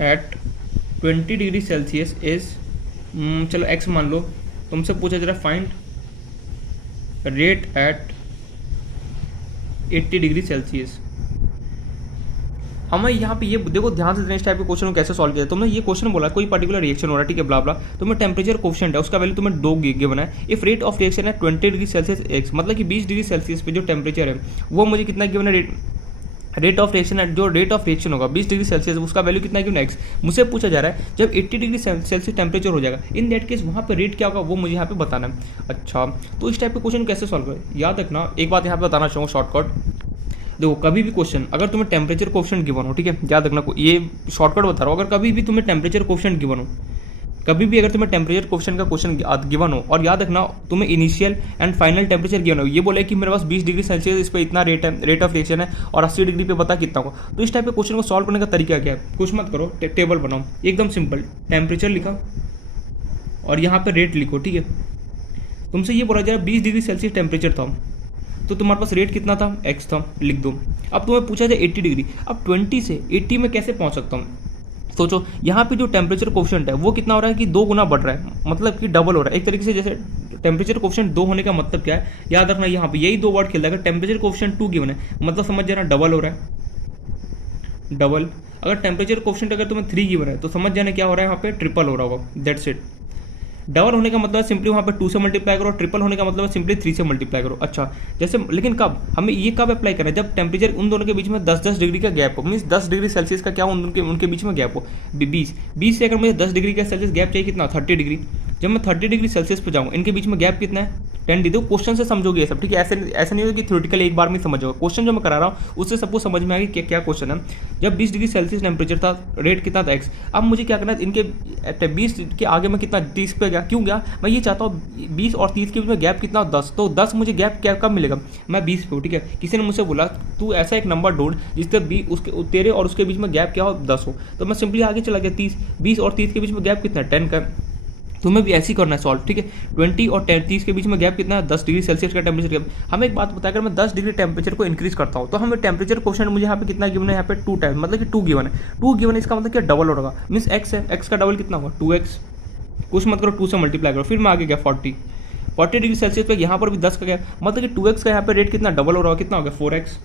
at 20 degree Celsius is, चलो x मान लो, तुमसे पूछा जा रहा है find rate at 80 degree Celsius. हमें यहाँ पे ये देखो ध्यान से इस टाइप के क्वेश्चन को कैसे सॉल्व किया। तुमने ये क्वेश्चन बोला कोई पर्टिकुलर रिएक्शन हो रहा है, ठीक है, ब्ला ब्ला, तुम्हें टेम्परेचर कोफिशिएंट है उसका वैल्यू तुम्हें 2 गिवन है। इफ रेट ऑफ रिएक्शन है 20 डिग्री सेल्सियस एक्स, मतलब कि 20 डिग्री सेल्सियस पे जो टेम्परेचर है वो मुझे कितना गिवन है, रेट ऑफ रिएक्शन, जो रेट ऑफ रिएक्शन होगा 20 डिग्री सेल्सियस, उसका वैल्यू कितना है क्यों एक्स। मुझसे पूछा जा रहा है जब 80 डिग्री सेल्सियस टेम्परेचर हो जाएगा, इन दैट केस वहाँ पे रेट क्या होगा वो मुझे यहाँ पे बताना है। अच्छा, तो इस टाइप के क्वेश्चन कैसे सॉल्व करें, याद रखना एक बात यहाँ पे बताना चाहूँगा शॉर्टकट। देखो कभी भी क्वेश्चन अगर तुम्हें टेम्परेचर कोएफिशिएंट गिवन हो, ठीक है, याद रखना ये शॉर्टकट बता रहा हूँ, अगर कभी भी तुम्हें टेम्परेचर कोएफिशिएंट गिवन हो, कभी भी अगर तुम्हें टेम्परेचर कोएफिशिएंट का क्वेश्चन गिवन हो और याद रखना तुम्हें initial and final temperature given हो, ये बोले कि मेरे पास 20 डिग्री सेल्सियस इस पर इतना रेट है, रेट ऑफ रिएक्शन है और 80 डिग्री पे बता कितना होगा, तो इस टाइप के क्वेश्चन को सॉल्व करने का तरीका क्या है, कुछ मत करो, टेबल बनाओ एकदम सिंपल, टेम्परेचर लिखा और यहाँ पे रेट लिखो, ठीक है। तुमसे ये बोला जा रहा 20 डिग्री सेल्सियस टेम्परेचर था तो तुम्हारे पास रेट कितना था, एक्स था, लिख दो। अब तुम्हें पूछा जाए 80 डिग्री, अब 20 से 80 में कैसे पहुंच सकता हूँ, सोचो यहाँ पे जो टेम्परेचर कोएफिशिएंट है वो कितना हो रहा है कि 2 गुना बढ़ रहा है, मतलब कि डबल हो रहा है एक तरीके से। जैसे टेम्परेचर कोएफिशिएंट 2 होने का मतलब क्या है, याद रखना यहाँ पे यही 2 वर्ड खेलता है, अगर टेम्परेचर कोएफिशिएंट 2 गिवन है मतलब समझ जाना डबल हो रहा है, डबल। अगर टेम्परेचर कोएफिशिएंट अगर तुम्हें 3 गिवन है तो समझ जाना क्या हो रहा है, यहाँ पे ट्रिपल हो रहा होगा, दैट्स इट। डबल होने का मतलब सिंपली वहाँ पे 2 से मल्टीप्लाई करो, ट्रिपल होने का मतलब सिंपली 3 से मल्टीप्लाई करो। अच्छा, जैसे लेकिन कब हमें ये कब अप्लाई करना है, जब टेम्परेचर उन दोनों के बीच में 10-10 डिग्री का गैप हो, मीन्स 10 डिग्री सेल्सियस का क्या हो उनके बीच में गैप हो, 20 से अगर मुझे 10 डिग्री का सेल्सियस गैप चाहिए कितना, 30 डिग्री। जब मैं 30 डिग्री सेल्सियस पे जाऊँ इनके बीच में गैप कितना है, 10 डिग्री। क्वेश्चन से समझोगे ये सब, ठीक है, ऐसा नहीं होगा कि थ्योरेटिकली एक बार में समझ जाओगे, क्वेश्चन जो मैं करा रहा हूँ उससे सबको समझ में आएगी क्या क्वेश्चन है। जब 20 डिग्री सेल्सियस टेम्परेचर था, रेट कितना था एक्स, अब मुझे क्या करना है, इनके 20 के आगे मैं कितना 30 पे गया, क्यों गया, मैं ये चाहता हूँ 20 और 30 के बीच में गैप कितना 10, तो 10 मुझे गैप क्या कब मिलेगा, मैं 20 पे हूँ, ठीक है। किसी ने मुझसे बोला तू ऐसा एक नंबर ढूंढ जिससे 20 उसके तेरे और उसके बीच में गैप क्या हो 10 हो, तो मैं सिंपली आगे चला गया 20 और 30 के बीच में गैप कितना है 10 का। तुम्हें भी ऐसे ही करना है सॉल्व, ठीक है। 20 और 30 के बीच में गैप कितना है 10 डिग्री सेल्सियस का टेम्परेचर गैप। हमें एक बात बताया, अगर मैं 10 डिग्री टेम्परेचर को इंक्रीज करता हूँ तो हमें टेम्परेचर क्वेश्चन मुझे यहाँ पे कितना गिवन है, यहाँ पे 2 टाइम, मतलब कि 2 गिवन है, 2 गिवन है इसका मतलब क्या डबल होगा, मीन्स एक्स है, एक्स का डबल कितना होगा 2x, कुछ मत करो 2 से मल्टीप्लाई करो, फिर मैं आगे गया 40 डिग्री सेल्सियस पे, यहाँ पर भी 10 का गैप, मतलब कि 2x का यहाँ पे रेट कितना डबल हो रहा है, कितना हो गया 4x,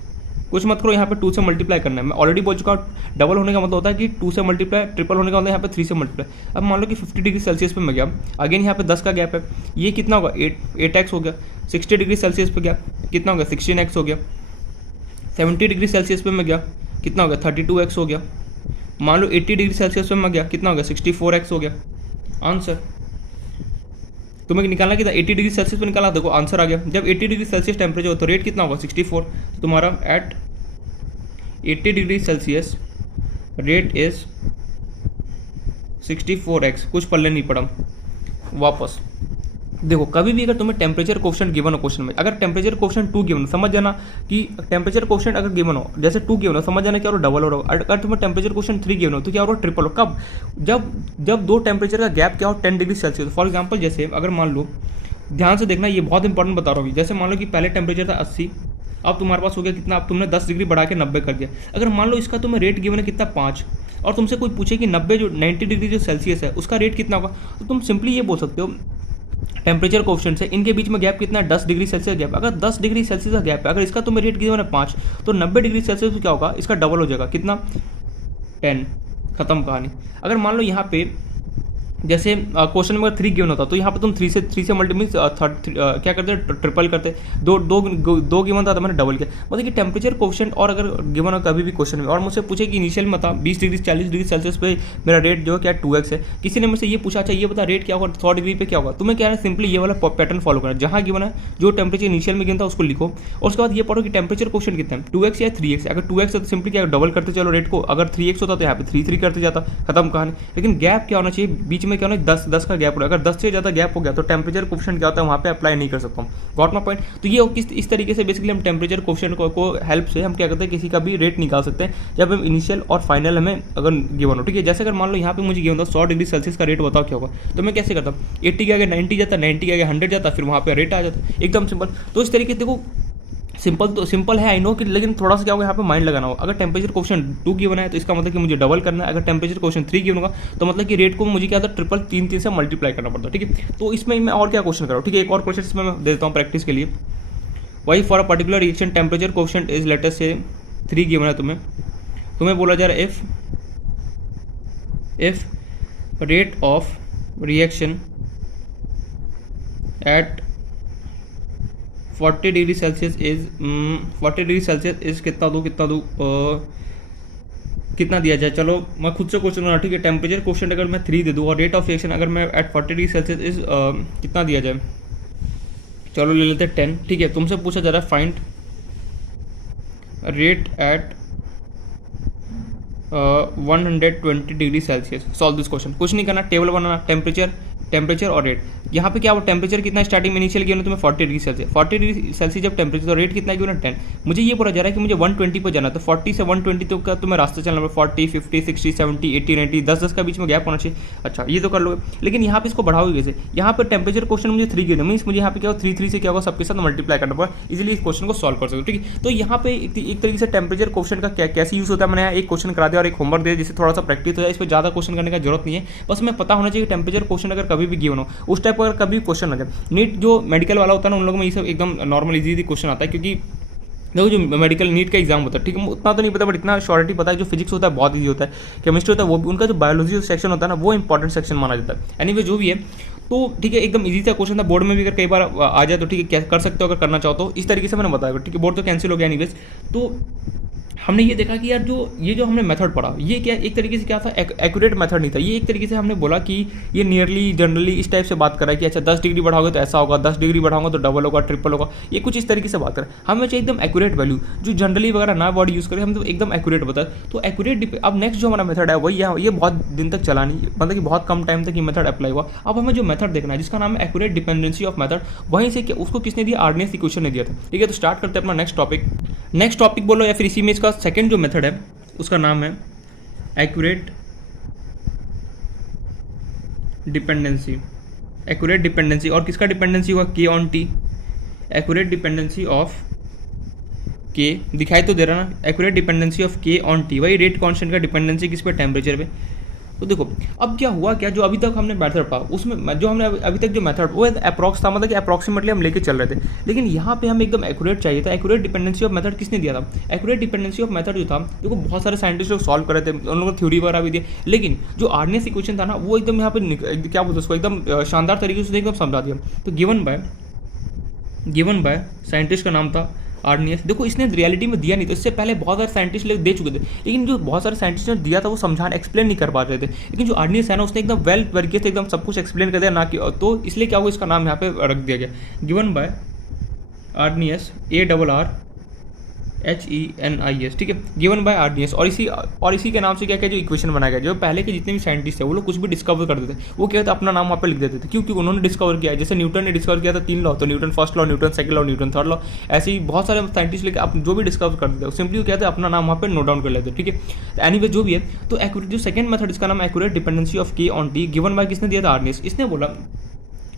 कुछ मत करो यहाँ पे 2 से मल्टीप्लाई करना है, मैं ऑलरेडी बोल चुका हूँ डबल होने का मतलब होता है कि 2 से मल्टीप्लाई, ट्रिपल होने का मतलब यहाँ पे 3 से मल्टीप्लाई। अब मान लो कि 50 डिग्री सेल्सियस पे मैं गया, अगेन यहाँ पे 10 का गैप है, ये कितना होगा 8x हो गया। 60 डिग्री सेल्सियस पे गया कितना हो गया 16x हो गया। 70 डिग्री सेल्सियस पे मैं गया कितना हो गया 32x हो गया। मान लो 80 डिग्री सेल्सियस पे मैं गया कितना हो गया 64x हो गया। आंसर तुम्हें निकालना कितना 80 डिग्री सेल्सियस पे निकाला, देखो आंसर आ गया। जब 80 डिग्री सेल्सियस टेम्परेचर हो तो रेट कितना होगा 64, तो तुम्हारा at 80 degree Celsius rate is 64x। कुछ पल्ले नहीं पड़ा। वापस देखो, कभी भी अगर तुम्हें टेम्परेचर कोएफिशिएंट गिवन हो क्वेश्चन में, अगर टेम्परेचर कोएफिशिएंट 2 गिवन हो समझ जाना कि टेम्परेचर कोएफिशिएंट अगर गिवन हो जैसे 2 गिवन हो समझ जाना क्या हो डबल हो रहा हो। अगर तुम्हें टेम्परेचर कोएफिशिएंट 3 गिवन हो तो क्या हो ट्रिपल हो। कब, जब दो टेम्परेचर का गैप क्या हो 10 डिग्री सेल्सियस। फॉर एग्जाम्पल जैसे अगर मान लो, ध्यान से देखना ये बहुत इंपॉर्टेंट बता रहा हूँ, जैसे मान लो कि पहले टेम्परेचर था 80, अब तुम्हारे पास हो गया कितना, अब तुमने 10 डिग्री बढ़ा के 90 कर दिया। अगर मान लो इसका तुम्हें रेट गिवन है कितना 5, और तुमसे कोई पूछे कि 90 डिग्री जो सेल्सियस है उसका रेट कितना होगा, तो तुम सिंपली ये बोल सकते हो टेम्परेचर कोएफिशिएंट से इनके बीच में गैप कितना है 10 डिग्री सेल्सियस गैप। अगर 10 डिग्री सेल्सियस का गैप है, अगर इसका तुम्हें रेट गिवन है 5, तो 90 डिग्री सेल्सियस क्या होगा, इसका डबल हो जाएगा कितना 10। खत्म कहानी। अगर मान लो यहाँ पे जैसे क्वेश्चन नंबर 3 गिवन होता तो यहाँ पे तुम 3 से मल्टीमीन क्या करते ट्रिपल करते, दो गिवन था तो मैंने डबल किया। मतलब कि टेम्परेचर कोएफिशिएंट और अगर गिवन हो कभी भी क्वेश्चन में और मुझसे पूछे कि इनिशियल में था 20 डिग्री 40 डिग्री सेल्सियस पे मेरा रेट जो है क्या 2x है, किसी ने मुझसे ये पूछा अच्छा ये बता रेट क्या होगा 100 डिग्री पे क्या होगा, तुम्हें क्या है सिंपली ये वाला पैटर्न फॉलो करना, जहाँ गिवन है जो टेम्परेचर इनिशियल में गिवन था उसको लिखो और उसके बाद ये पढ़ो कि टेम्परेचर कोएफिशिएंट कितना है 2x या 3x। अगर 2x है तो सिंपली क्या डबल करते चलो रेट को, अगर 3x होता तो यहाँ पे 3 करते जाता, खत्म कहानी। लेकिन गैप क्या होना चाहिए बीच में, क्या होना 10 का गैप हो रहा है। अगर 10 से ज़्यादा गैप हो गया तो टेम्परेचर कोएफिशिएंट क्या होता है वहाँ पे अप्लाई नहीं कर सकता हूँ। Got my point. तो ये इस तरीके से बेसिकली हम टेम्परेचर कोएफिशिएंट को हेल्प से हम क्या करते हैं किसी का भी रेट निकाल सकते हैं जब हम इनिशियल और फाइनल हमें अगर गिवन हो, ठीक है। जैसे अगर मान लो यहाँ पे मुझे गिवन था 100 डिग्री सेल्सियस का रेट बताओ क्या होगा, तो मैं कैसे करता हूँ 80 के आगे 90 जाता, 90 के आगे 100 जाता, फिर वहाँ पे रेट आ जाता, एकदम सिंपल। तो इस तरीके से देखो सिंपल है आई नो कि, लेकिन थोड़ा सा क्या होगा यहाँ पे माइंड लगाना होगा। अगर टेम्परेचर कोएफिशिएंट 2 गिवन है तो इसका मतलब कि मुझे डबल करना है, अगर टेम्परेचर कोएफिशिएंट 3 गिवन होगा तो मतलब कि रेट को मुझे क्या था ट्रिपल 3 से मल्टीप्लाई करना पड़ता है, ठीक है। तो इसमें मैं और क्या क्वेश्चन कर रहा हूँ, ठीक है। एक और क्वेश्चन इसमें मैं देता हूँ प्रैक्टिस के लिए। Why for a particular reaction temperature coefficient is letter से 3 गिवन है, तुम्हें बोला जा रहा है if rate of reaction at 40 degree Celsius is 40 degree Celsius is कितना दूँ कितना दिया जाए। चलो मैं खुद से क्वेश्चन बना, ठीक है। टेम्परेचर क्वेश्चन अगर मैं 3 दे दूँ और रेट ऑफ रिएक्शन अगर मैं एट 40 डिग्री सेल्सियस इज कितना दिया जाए, चलो ले लेते हैं 10, ठीक है। तुमसे पूछा जा रहा है find rate at 120 degree Celsius, solve this question. कुछ नहीं करना, टेबल बनाना, टेम्परेचर और रेट। यहाँ पे क्या वो टेम्परेचर कितना स्टार्टिंग में इनिशियल गिवन है तुम्हें 40 डिग्री सेल्सियस, 40 डिग्री सेल्सियस जब टेम्परेचर, तो रेट कितना गिवन है 10। मुझे ये पूरा जा रहा है कि मुझे 120 पर जाना, तो 40 से 120 तो का तुम्हें रास्ता चलना है, 40 50 60 70 80 90 10 का बीच में गैप होना चाहिए। अच्छा ये तो कर लोगे, लेकिन यहाँ पे इसको बढ़ाओगे कैसे। यहाँ पर टेम्परेचर क्वेश्चन मुझे 3 गिवन, मीन्स मुझे यहाँ पे क्या हो 3 से क्या होगा सबके साथ मल्टीप्लाई करना पड़ा, इजीली इस क्वेश्चन को सॉल्व कर सकते हो, ठीक है। तो यहाँ पे एक तरीके से टेम्परेचर क्वेश्चन का कैसे यूज होता है, मैंने एक क्वेश्चन करा दिया और एक होमवर्क दिया जिससे थोड़ा सा प्रैक्टिस हो जाए। इस पर ज़्यादा क्वेश्चन करने का जरूरत नहीं है, बस मैं पता होना चाहिए कि टेम्परेचर क्वेश्चन अगर कभी भी गिवन हो उस टाइप का अगर कभी क्वेश्चन आ जाए। नीट जो मेडिकल वाला होता है ना, उन लोगों में ये सब एकदम नॉर्मल इजी क्वेश्चन आता है, क्योंकि देखो जो मेडिकल नीट का एग्जाम होता है, ठीक है, उतना तो नहीं पता बट इतना श्योरिटी पता है। जो फिजिक्स होता है बहुत ईजी होता है, केमिस्ट्री होता है वो भी, उनका जो बायोलॉजी सेक्शन होता है ना वो इंपॉर्टेंट सेक्शन माना जाता है। एनीवे जो भी है, तो ठीक है एकदम इजी सा क्वेश्चन था, बोर्ड में भी अगर कई बार आ जाए तो ठीक है क्या कर सकते हो अगर करना चाहो तो। इस तरीके से मैंने बताया, ठीक है। बोर्ड तो कैंसिल हो गया एनीवेज। तो हमने ये देखा कि यार जो हमने मेथड पढ़ा ये क्या एक तरीके से क्या था, एक्यूरेट मेथड नहीं था। ये एक तरीके से हमने बोला कि ये नियरली जनरली इस टाइप से बात कर रहा है कि अच्छा 10 डिग्री बढ़ाओगे तो ऐसा होगा, 10 डिग्री बढ़ाऊंगा तो डबल होगा, ट्रिपल होगा, ये कुछ इस तरीके से बात कर रहा है। हमें चाहिए एकदम एक्यूरेट वैल्यू, जो जनरली वगैरह ना वर्ड यूज़ करें, हम तो एकदम एक्यूरेट बताए। तो एक्यूरेट अब नेक्स्ट जो हमारा मेथड है वही ये बहुत दिन तक चला नहीं, मतलब कि बहुत कम टाइम तक ये मेथड अप्लाई हुआ। अब हमें जो मेथड देखना है जिसका नाम है एक्यूरेट डिपेंडेंसी ऑफ मेथड, वहीं से उसको किसने दिया, आर्डिनेंस इक्वेशन ने दिया था, ठीक है। तो स्टार्ट करते हैं अपना नेक्स्ट टॉपिक बोलो, या फिर इसी में इसका सेकंड जो मेथड है उसका नाम है एक्यूरेट डिपेंडेंसी। और किसका डिपेंडेंसी होगा, के on T, accurate dependency of के, दिखाई तो दे रहा ना, एक्यूरेट डिपेंडेंसी ऑफ के ऑन टी, वही रेट कांस्टेंट का डिपेंडेंसी किस पे, टेम्परेचर पे। तो देखो अब क्या हुआ, क्या जो अभी तक हमने मेथड पढ़ा उसमें जो हमने अभी तक जो मेथड वो अप्रॉक्स था, मतलब कि अप्रॉक्सीमेटली हम लेके चल रहे थे, लेकिन यहाँ पे हमें एकदम एक्यूरेट चाहिए था। एक्यूरेट डिपेंडेंसी ऑफ मेथड किसने दिया था, एक्यूरेट डिपेंडेंसी ऑफ मेथड जो था, देखो बहुत सारे साइंटिस्ट लोग सॉल्व कर रहे थे, उन लोगों को थ्योरी वगैरह भी दी, लेकिन जो आर्डिनेंस इक्वेशन था ना वो एकदम यहाँ पे क्या बोलते उसको एकदम शानदार तरीके से एकदम समझा दिया। तो गिवन बाय साइंटिस्ट का नाम था आर्डिनेस। देखो इसने रियलिटी में दिया नहीं, तो इससे पहले बहुत सारे साइंटिस्ट लोग दे चुके थे, लेकिन जो बहुत सारे साइंटिस्ट ने दिया था वो समझाने एक्सप्लेन नहीं कर पा रहे थे। लेकिन जो आर्डिनेस है ना उसने एकदम वेल तरीके से एकदम सब कुछ एक्सप्लेन कर दिया ना कि, तो इसलिए क्या हुआ इसका नाम यहाँ पे रख दिया गया, गिवन बाय आर्डिनेस, ARRHENIS, ठीक है, गिवन बाय आर्डिनेस। और इसी के नाम से क्या क्या जो इक्वेशन बनाया गया, जो पहले के जितने भी साइंटिस्ट थे वो लोग कुछ भी डिस्कवर करते थे वो क्या था अपना नाम वहाँ पे लिख देते थे, क्योंकि उन्होंने डिस्कवर किया है। जैसे न्यूटन ने डिस्कवर किया था 3 लॉ, तो Newton first law, Newton second law, Newton third law, ऐसे ही बहुत सारे साइंटिस्ट लेके आप जो भी डिस्कवर करते थे सिंपली क्या था अपना नाम वहाँ पे नोट डाउन कर लेते, ठीक है। तो एनीवे जो भी है, तो एक्यूरेट जो सेकंड मेथड इसका नाम एक्यूरेट डिपेंडेंसी ऑफ के ऑन टी, गिवन बाय किसने दिया था, आर्डिनेस। इसने बोला,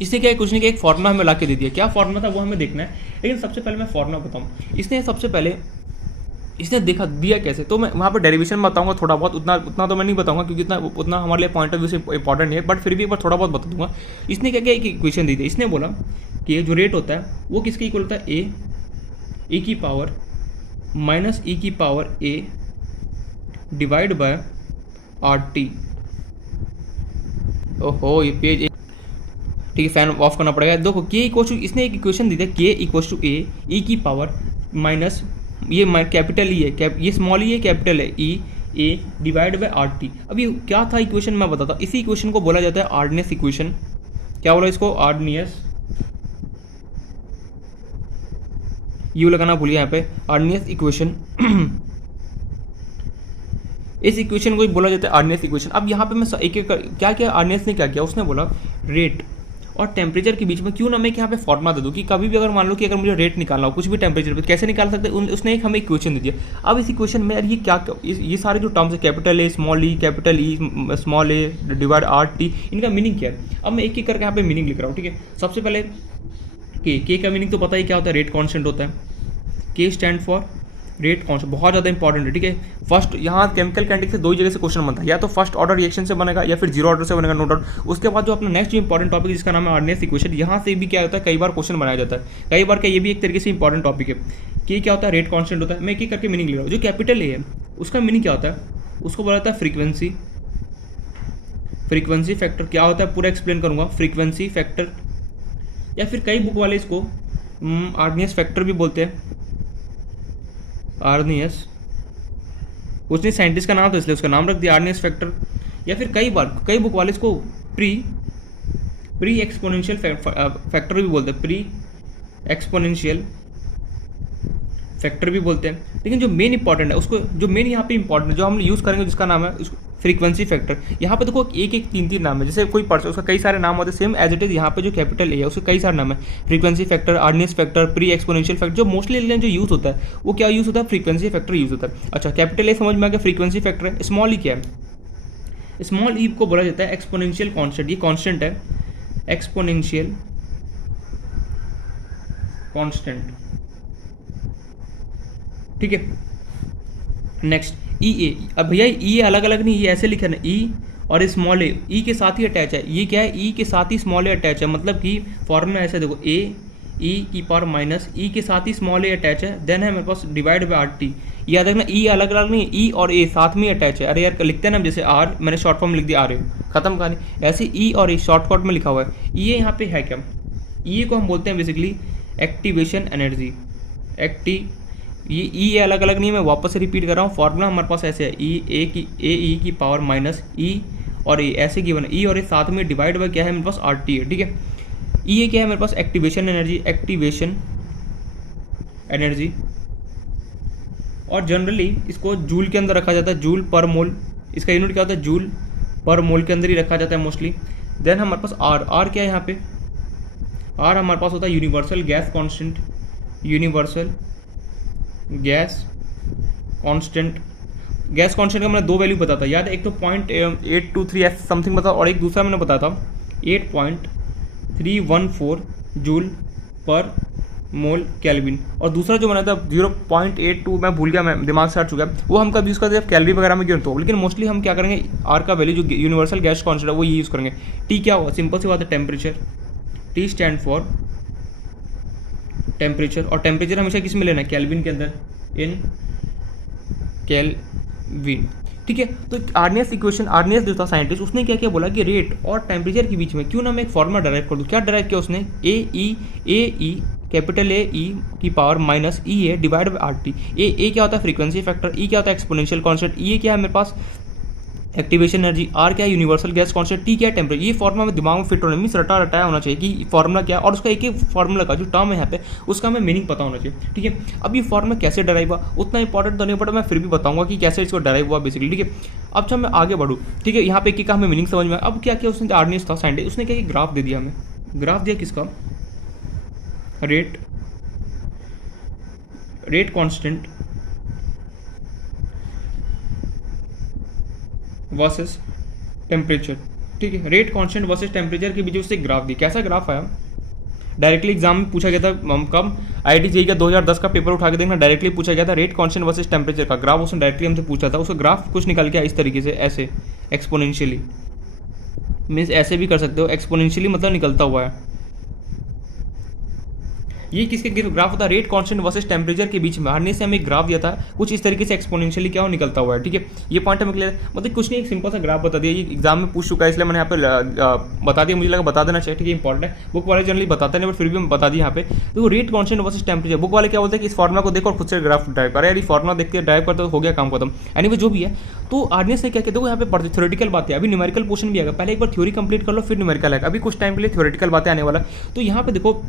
इसने क्या कुछ नहीं किया, एक फॉर्मुला हमें ला के दे दिया। क्या फॉर्मुला था वो हमें देखना है, लेकिन सबसे पहले मैं फॉर्मुला बताऊँ। इसने सबसे पहले इसने देखा दिया कैसे, तो मैं वहाँ पर डेरिवेशन बताऊंगा थोड़ा बहुत, उतना तो मैं नहीं बताऊंगा क्योंकि उतना हमारे लिए पॉइंट ऑफ व्यू से इंपॉर्टेंट नहीं है, बट फिर भी एक बार थोड़ा बहुत बता दूंगा। इसने क्या किया, एक इक्वेशन दी थी। इसने बोला कि जो रेट होता है वो किसके इक्वल होता है, ए की पावर माइनस ई की power A divide by RT। ओहो ये पेज, ठीक है फैन ऑफ करना पड़ेगा। देखो के इक्वल टू, इसने एक इक्वेशन दी थी, के इक्वल टू ए की पावर माइनस ये कैपिटल ई है, ये स्मॉल ई है, कैपिटल है ई, ए डिवाइड बाय RT। अभी क्या था इक्वेशन मैं बताता हूँ। इसी इक्वेशन को बोला जाता है आर्डिनेस इक्वेशन। क्या बोला इसको, आर्डिनेस, यू लगाना भूलिए यहाँ पे, आर्डिनेस इक्वेशन। इस इक्वेशन को बोला जाता है आर्डिनेस इक्वेशन। अब यहाँ पे मैं एक क्या क्या आर्डिनेस ने क्या किया, उसने बोला रेट और टेम्परेचर के बीच में क्यों ना मैं यहाँ पे फॉर्मुला दे दूँ कि कभी भी अगर मान लो कि अगर मुझे रेट निकालना हो कुछ भी टेम्परेचर पे कैसे निकाल सकते हैं, उसने एक हमें इक्वेशन दे दिया। अब इस इक्वेशन में यार ये क्या, ये सारे जो टर्म्स है capital A small E, capital E small A divide RT, इनका मीनिंग क्या है। अब मैं एक एक करके यहाँ पे मीनिंग लिख रहा हूँ, ठीक है। सबसे पहले के का मीनिंग तो पता ही क्या होता है, रेट कॉन्स्टेंट होता है। के स्टैंड फॉर रेट कॉन्स्टेंट, बहुत ज़्यादा इंपॉर्टेंट है, ठीक है। फर्स्ट यहाँ केमिकल काइनेटिक्स से 2 ही जगह से क्वेश्चन बनता है, या तो फर्स्ट ऑर्डर रिएक्शन से बनेगा या फिर 0 ऑर्डर से बनेगा, नो डाउट। उसके बाद जो अपना नेक्स्ट जो इंपॉर्टेंट टॉपिक जिसका नाम है आर्डिनेस इक्वेशन, यहाँ से भी क्या होता है कई बार क्वेश्चन बनाया जाता है, कई बार क्या ये भी एक तरीके से इंपॉर्टेंट टॉपिक है कि क्या होता है, रेट कॉन्स्टेंट होता है। मैं एक एक करके मीनिंग ले रहा हूँ। जो कैपिटल ए है उसका मीनिंग क्या होता है, उसको बोला जाता है फ्रीक्वेंसी फैक्टर। क्या होता है पूरा एक्सप्लेन करूँगा, फ्रीक्वेंसी फैक्टर, या फिर कई बुक वाले इसको आर्नियस फैक्टर भी बोलते हैं, आर्नियस, उसने साइंटिस्ट का नाम था इसलिए उसका नाम रख दिया आर्नियस फैक्टर। या फिर कई बुक वाले इसको प्री एक्सपोनेंशियल फैक्टर भी बोलते हैं, प्री एक्सपोनेंशियल फैक्टर भी बोलते हैं। लेकिन जो मेन इंपॉर्टेंट है उसको, जो मेन यहाँ पे इंपॉर्टेंट जो हम यूज़ करेंगे जिसका नाम है उसको फ्रीक्वेंसी फैक्टर। यहाँ पे देखो एक एक तीन नाम है, जैसे कोई पर्सन उसका कई सारे नाम होते हैं सेम एज इट इज। यहाँ पे जो कैपिटल ए है उसके कई सारे नाम है, frequency factor, Arrhenius factor, pre exponential factor. जो मोस्टली जो यूज़ होता है वो क्या यूज़ होता है, फ्रीक्वेंसी फैक्टर यूज़ होता है। अच्छा, कैपिटल ए समझ में आ गया, फ्रीक्वेंसी फैक्टर है। स्मॉल ई क्या है, स्मॉल ई को बोला जाता है एक्सपोनेंशियल कॉन्स्टेंट। ये कॉन्स्टेंट है, एक्सपोनेंशियल कॉन्स्टेंट, ठीक है। नेक्स्ट ई ए, अब भैया ई अलग अलग नहीं, ये ऐसे लिखा ना, ई और स्मॉल ए, ई के साथ ही अटैच है। ये क्या है, ई के साथ ही स्मॉल ए अटैच है, मतलब कि फॉर्मूला ऐसे देखो, ए ई की पावर माइनस ई के साथ ही स्मॉल ए अटैच है, देन है मेरे पास डिवाइड बाई आर टी। याद रखना ई अलग अलग नहीं, ई और ए साथ में अटैच है। अरे यार लिखते हैं ना, जैसे आर मैंने शॉर्ट फॉर्म लिख दिया, आर ए खत्म कहानी। ऐसे ई और ए शॉर्ट फॉर्म में लिखा हुआ है। ये यहाँ पे है क्या, ये को हम बोलते हैं बेसिकली एक्टिवेशन एनर्जी। ये ई अलग अलग नहीं, मैं वापस से रिपीट कर रहा हूँ, फॉर्मूला हमारे पास ऐसे है, ई की पावर माइनस ई और ए ऐसे गिवन है, ई और ए साथ में डिवाइड बाय क्या है मेरे पास, आर टी है, ठीक है। ई क्या है मेरे पास, एक्टिवेशन एनर्जी, और जनरली इसको जूल के अंदर रखा जाता है, जूल पर मोल। इसका यूनिट क्या होता है, जूल पर मोल के अंदर ही रखा जाता है मोस्टली। देन हमारे पास आर क्या है यहाँ पे, आर हमारे पास होता है universal gas constant, universal gas constant. Gas constant का मैंने दो वैल्यू बताया था, याद है, एक तो 0.823 समथिंग बता, और एक दूसरा मैंने बताया था 8.314 जूल पर मोल केल्विन, और दूसरा जो मैंने था 0.82, मैं भूल गया, मैं दिमाग से हट चुका है, वो हम कब यूज़ करते हैं कैलोरी वगैरह में क्यों, तो लेकिन मोस्टली हम क्या करेंगे, आर का वैल्यू जो यूनिवर्सल गैस कांस्टेंट है वो ये यूज़ करेंगे। टी क्या होगा, सिंपल सी बात है, temperature. T stand for temperature, और टेम्परेचर हमेशा किस में लेना है, केल्विन के अंदर, इन केल्विन, ठीक है। तो आर्नियस इक्वेशन, आर्नियस जो था साइंटिस्ट, उसने क्या क्या बोला कि रेट और टेम्परेचर के बीच में क्यों ना मैं एक फॉर्मूला डराइव कर दूँ। क्या डराइव किया उसने, ए कैपिटल ए ई की power minus E a divide by R T. A क्या होता है, फ्रीक्वेंसी फैक्टर, ई क्या होता है, एक्सपोनेंशियल कॉन्स्टेंट, ई क्या है मेरे पास, एक्टिवेशन एनर्जी, आर क्या है, यूनिवर्सल गैस कांस्टेंट, टी क्या है, टेम्परेचर। ये फॉर्मुला में दिमाग में फिट होना, मीन्स रटा रटाया होना चाहिए कि फॉर्मुला क्या है, और उसका एक एक फॉर्मुला का जो टर्म है यहाँ पे उसका हमें मीनिंग पता होना चाहिए, ठीक है। अब ये फॉर्मुला कैसे डराइव हुआ उतना इंपॉर्टेंट तो नहीं, बट मैं फिर भी बताऊंगा कि कैसे इसको डराइव हुआ बेसिकली, ठीक है। अब जब मैं आगे बढ़ूँ, ठीक है, यहाँ पे एक का हमें मीनिंग समझ में आया। अब क्या किया उसने, आर्नियस था साइंटिस्ट, उसने क्या ग्राफ दे दिया हमें, ग्राफ दिया किसका, रेट कांस्टेंट वर्सेस टेम्परेचर, ठीक है। रेट कांस्टेंट वर्सेस टेम्परेचर के बीच उससे ग्राफ दी। कैसा ग्राफ आया, डायरेक्टली एग्जाम में पूछा गया था, कब IIT JEE का 2010 का पेपर उठा के देखना, डायरेक्टली पूछा गया था रेट कांस्टेंट वर्सेस टेम्परेचर का ग्राफ, उसने डायरेक्टली हमसे पूछा था। उसका ग्राफ कुछ निकल गया इस तरीके से, ऐसे एक्सपोनेंशियली, मीन्स ऐसे भी कर सकते हो, एक्सपोनेंशियली मतलब निकलता हुआ है। ये किसके ग्राफ होता है, रेट कांस्टेंट वर्सेस टेम्परेचर के बीच में। हार्नियस से हमें एक ग्राफ दिया था कुछ इस तरीके से, एक्सपोनेंशियली क्या हो निकलता हुआ है, ठीक है। ये पॉइंट हमें क्लियर, मतलब कुछ नहीं, एक सिंपल सा ग्राफ बता दिया। ये एग्जाम में पूछ चुका है इसलिए मैंने यहाँ पे बता दिया, मुझे लगा बता देना चाहिए, ठीक है, इंपॉर्टेंट है। बुक वाले जनरली बताते नहीं, बट फिर भी मैं बता दिया यहाँ पे। तो rate constant versus temperature, book वाले क्या बोलते हैं कि इस फॉर्मुला को देखो और खुद से ग्राफ ड्राइव करें, यार फॉर्मुला देख के ड्राइव करते तो हो गया काम खत्म। एनीवे जो भी है, तो हार्नियस ने क्या किया, देखो यहाँ पे पढ़ते थ्योरेटिकल बातें, अभी न्यूमेरिकल पोर्शन भी आएगा, पहले एक बार थ्योरी कंप्लीट कर लो फिर न्यूमेरिकल आएगा, अभी कुछ टाइम के लिए थ्योरेटिकल बातें आने वाला। तो यहाँ पे देखो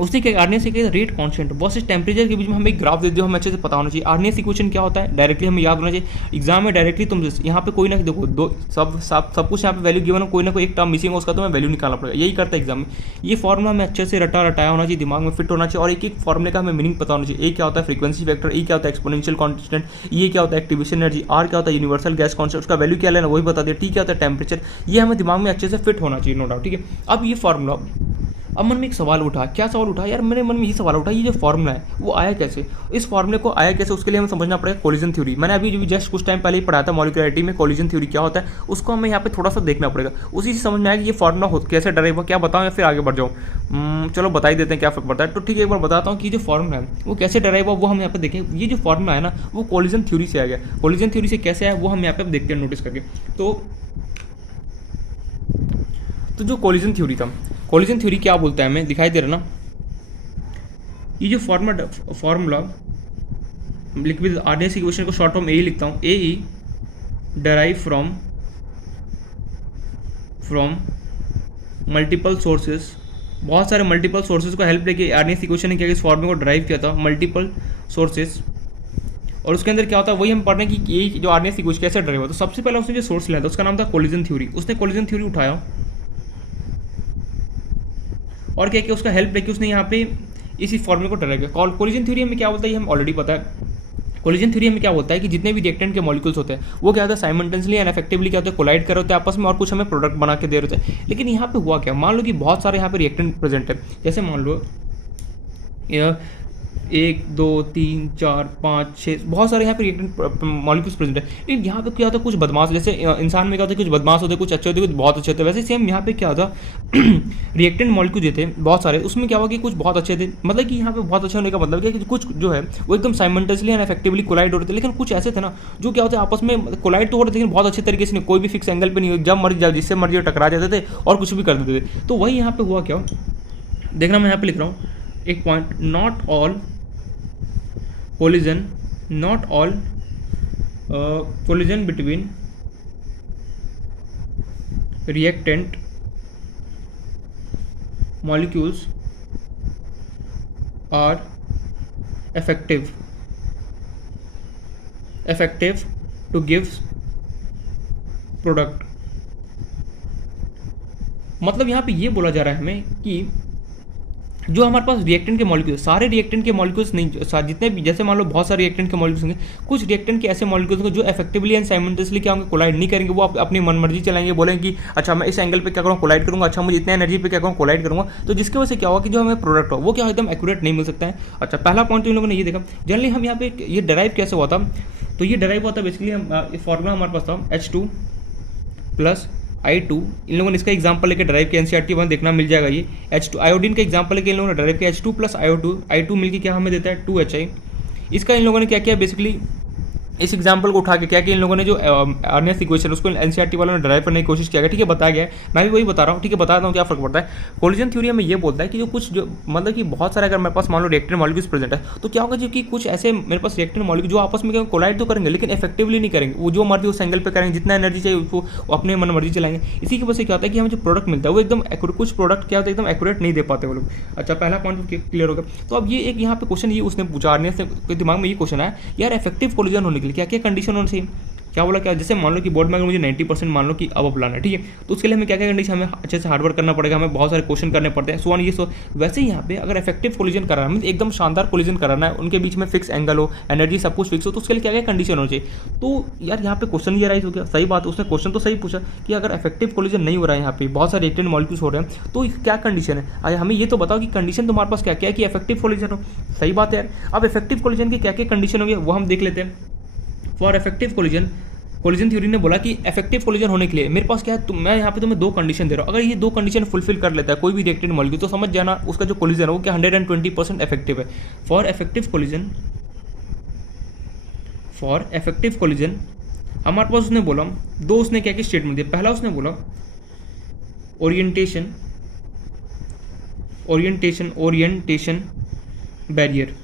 उसने क्या, आर्नियस से क्या, रेट कांस्टेंट वर्सेस टेम्परेचर के बीच में हमें एक ग्राफ दे दो, हमें अच्छे से पता होना चाहिए। आर्नियस इक्वेशन क्या होता है, डायरेक्टली हमें याद होना चाहिए। एग्जाम में डायरेक्टली तुम यहाँ पे कोई ना देखो, दो सब कुछ यहाँ पे वैल्यू गिवन हो, कोई ना कोई एक टर्म मिसिंग हो, उसका तो मैं वैल्यू निकालना पड़ेगा, यही करता है एग्जाम में। ये फॉर्मुला में अच्छे से रटाया होना चाहिए, दिमाग में फिट होना चाहिए, और एक एक फॉर्मुले का हमें मीनिंग पता होना चाहिए। ए क्या होता है, फ्रीक्वेंसी फैक्टर, ई क्या होता है, एक्सपोनेंशियल कांस्टेंट, ये क्या होता है, एक्टिवेशन एनर्जी, आर क्या होता है, यूनिवर्सल गैस कांस्टेंट, उसका वैल्यू क्या लेना वही बता दिया, टी क्या होता है, टेम्परेचर। ये हमें दिमाग में अच्छे से फिट होना चाहिए, नो डाउट, ठीक है। अब ये फॉर्मुला, अब मन में एक सवाल उठा, क्या सवाल उठा यार, मेरे मन में ये सवाल उठा, ये जो फॉर्मूला है वो आया कैसे, इस फॉर्मूले को आया कैसे, उसके लिए हमें समझना पड़ेगा कोलिजन थ्योरी। मैंने अभी जस्ट कुछ टाइम पहले ही पढ़ाया था मॉलिक्यूलरिटी में, कोलिजन थ्योरी क्या होता है, उसको हमें यहाँ पे थोड़ा सा देखना पड़ेगा, उसी से समझ में आया कि ये फॉर्मूला कैसे डराइव हुआ, क्या बताऊँ या फिर आगे बढ़ जाऊँ। चलो बता ही देते हैं, क्या फर्क पड़ता है। तो ठीक है, एक बार बताता हूँ कि जो फॉर्मूला है वो कैसे डराइव हुआ, वो हम यहाँ पे देखें। ये जो फॉर्मूला है ना, वो कोलिजन थ्योरी से आ गया। कोलिजन थ्योरी से कैसे आया वो हम यहाँ पे देखते हैं नोटिस करके। तो जो कोलिजन थ्योरी था, कोलिजन थ्योरी क्या बोलता है हमें, दिखाई दे रहा ना, ये जो फॉर्मूला लिख भी आर्डिनरी इक्वेशन को शॉर्ट फॉर्म ए लिखता हूँ, ए ई डराइव फ्रॉम मल्टीपल सोर्सेज, बहुत सारे मल्टीपल सोर्सेज को हेल्प लेके आर्डिनरी इक्वेशन ने क्या इस फॉर्मूले को ड्राइव किया था, मल्टीपल सोर्सेज। और उसके अंदर क्या होता है वही हम पढ़ रहे हैं कि ये जो आर्डिनरी इक्वेशन कैसे ड्राइव होता है। तो सबसे पहले उसने जो सोर्स लिया था उसका नाम था कोलिजन थ्योरी। उसने कोलिजन थ्योरी उठाया और क्या किया, उसका हेल्प लेके उसने यहाँ पे इसी फॉर्मूले को ड्राइव किया। कोलिजन थ्योरी हमें क्या बोलता है ये हम ऑलरेडी पता है। कोलिजन थ्योरी हमें क्या बोलता है कि जितने भी रिएक्टेंट के मॉलिक्यूल्स होते हैं वो क्या होता है साइमल्टेनियसली एंड इफेक्टिवली क्या होता है कोलाइड कर रहे होते हैं आपस में और कुछ हमें प्रोडक्ट बना के दे रहे होते हैं। लेकिन यहाँ पे हुआ क्या, मान लो कि बहुत सारे यहाँ पे रिएक्टेंट प्रेजेंट है, जैसे मान लो 1 2 3 4 5 6 बहुत सारे यहाँ पे रिएक्टेंट मॉलिक्यूल्स प्रेजेंट है। लेकिन यहाँ पे क्या होता है कुछ बदमाश, जैसे इंसान में क्या होता है कुछ बदमाश होते हैं, कुछ अच्छे होते हैं, कुछ बहुत अच्छे होते हैं। वैसे सेम यहाँ पे क्या होता रिएक्टेंट मॉलिक्यूल जो थे बहुत सारे, उसमें क्या हुआ कि कुछ बहुत अच्छे थे, मतलब कि यहाँ पे बहुत अच्छे होने का मतलब क्या है कि कुछ जो है वो एकदम साइमल्टेनियसली एंड इफेक्टिवली कोलाइड हो रहे थे। लेकिन कुछ ऐसे थे ना जो क्या होते हैं आपस में कोलाइड तो हो रहे थे लेकिन बहुत अच्छे तरीके से नहीं, कोई भी फिक्स एंगल पे नहीं, जब मर्जी जिससे मर्जी टकरा जाते थे और कुछ भी कर देते थे। तो वही यहाँ पे हुआ क्या, देखना मैं यहाँ पे लिख रहा हूँ एक point, not all collision between reactant molecules are effective to give product। मतलब यहाँ पे ये बोला जा रहा है हमें कि जो हमारे पास रिएक्टेंट के मॉलिक्यूल, सारे रिएक्टेंट के मॉलिक्यूल्स नहीं, जितने भी, जैसे मान लो बहुत सारे रिएक्टेंट के मॉलिक्यूल्स होंगे, कुछ रिएक्टेंट के ऐसे मॉलिक्यूल्स होंगे जो इफेक्टिवली एंड साइमल्टेनियसली क्या होंगे कोलाइड नहीं करेंगे, वो अपनी मनमर्जी चलाएंगे, बोलेंगे कि अच्छा मैं इस एंगल पे क्या करूँगा कोलाइड करूँगा, अच्छा मुझे इतने एनर्जी पे क्या करूँगा कोलाइड करूँगा। तो जिसकी वजह से क्या होगा कि जो हमें प्रोडक्ट हो वो क्या एकदम एक्यूरेट नहीं मिल सकता है। अच्छा पहला पॉइंट इन लोगों ने ये देखा, जनरली हम यहाँ पे ये डराइव कैसे हुआ था, तो ये डराइव हुआ था बेसिकली हम फॉर्मूला हमारे पास था H2 + I2, इन लोगों ने इसका एग्जांपल लेके ड्राइव किया, एनसीईआरटी में देखना मिल जाएगा। ये H2 आयोडीन का एग्जांपल लेके इन लोगों ने ड्राइव किया, H2 + I2 मिलके क्या हमें देता है 2HI। इसका इन लोगों ने क्या किया बेसिकली, इस एग्जांपल को उठा के क्या कि इन लोगों ने जो आर्डिनरी इक्वेशन उसको एनसीईआरटी वालों ने ड्राइव करने की कोशिश किया, ठीक है बताया गया है, मैं भी वही बता रहा हूँ, ठीक है बता रहा हूँ क्या फर्क पड़ता है। कोलिजन थ्योरी में ये बोलता है कि जो कुछ जो मतलब कि बहुत सारे अगर मेरे पास मान लो रिएक्टेंट मॉलिक्यूल्स प्रेजेंट है तो क्या होगा जो कि कुछ ऐसे मेरे पास रिएक्टेंट मॉलिक्यूल जो आपस में कोलाइड तो करेंगे लेकिन इफेक्टिवली नहीं करेंगे, वो जो मर्जी उस एंगल पे करेंगे, जितना एनर्जी चाहिए उसको अपने मन मर्जी चलाएंगे। इसी की वजह से क्या होता है कि हमें जो प्रोडक्ट मिलता है वो एकदम कुछ प्रोडक्ट क्या होता है एकदम एक्यूरेट नहीं दे पाते वो लोग। अच्छा पहला पॉइंट क्लियर हो गया। तो अब ये एक यहाँ पे क्वेश्चन ये उसने पूछा, आर्डिनरी के दिमाग में ये क्वेश्चन आया यार इफेक्टिव कोलिजन होने के लिए क्या क्या कंडीशन होनी चाहिए। क्या बोला, क्या जैसे मान लो कि बोर्ड में अगर मुझे 90% मान लो कि अब लाना है, ठीक है, तो उसके लिए हमें क्या क्या कंडीशन, हमें अच्छे से हार्डवर्क करना पड़ेगा, हमें बहुत सारे क्वेश्चन करने पड़ते हैं, सो ऑन ये सो। वैसे ही यहाँ पे अगर इफेक्टिव कोलिजन कराना है, एकदम शानदार कोलिजन कराना है, उनके बीच में फिक्स एंगल हो, एनर्जी सब कुछ फिक्स हो, तो उसके लिए क्या क्या कंडीशन होनी चाहिए। तो यार यहाँ पे क्वेश्चन ये राइज हो गया, सही बात, उसने क्वेश्चन तो सही पूछा कि अगर इफेक्टिव कोलिजन नहीं हो रहा है, यहाँ पे बहुत सारे रिएक्टेंट मॉलिक्यूल्स हो रहे हैं, तो क्या कंडीशन है। आया हमें ये तो बताओ कि कंडीशन तुम्हारे पास क्या क्या है कि इफेक्टिव कोलिजन हो। सही बात है यार, अब इफेक्टिव कोलिजन की क्या क्या कंडीशन होंगे वो हम देख लेते हैं। For effective collision, collision theory ने बोला कि इफेक्टिव कोलिजन होने के लिए मेरे पास क्या है, मैं यहाँ पे तुम्हें 2 कंडीशन दे रहा हूँ, अगर ये 2 कंडीशन फुलफिल कर लेता है कोई भी रिएक्टेंट मॉलिक्यूल तो समझ जाना उसका जो कोलिजन है वो क्या 120% इफेक्टिव है। फॉर इफेक्टिव कोलिजन हमारे पास उसने बोला 2, उसने क्या क्या स्टेटमेंट दिया। पहला उसने बोला ओरिएंटेशन बैरियर,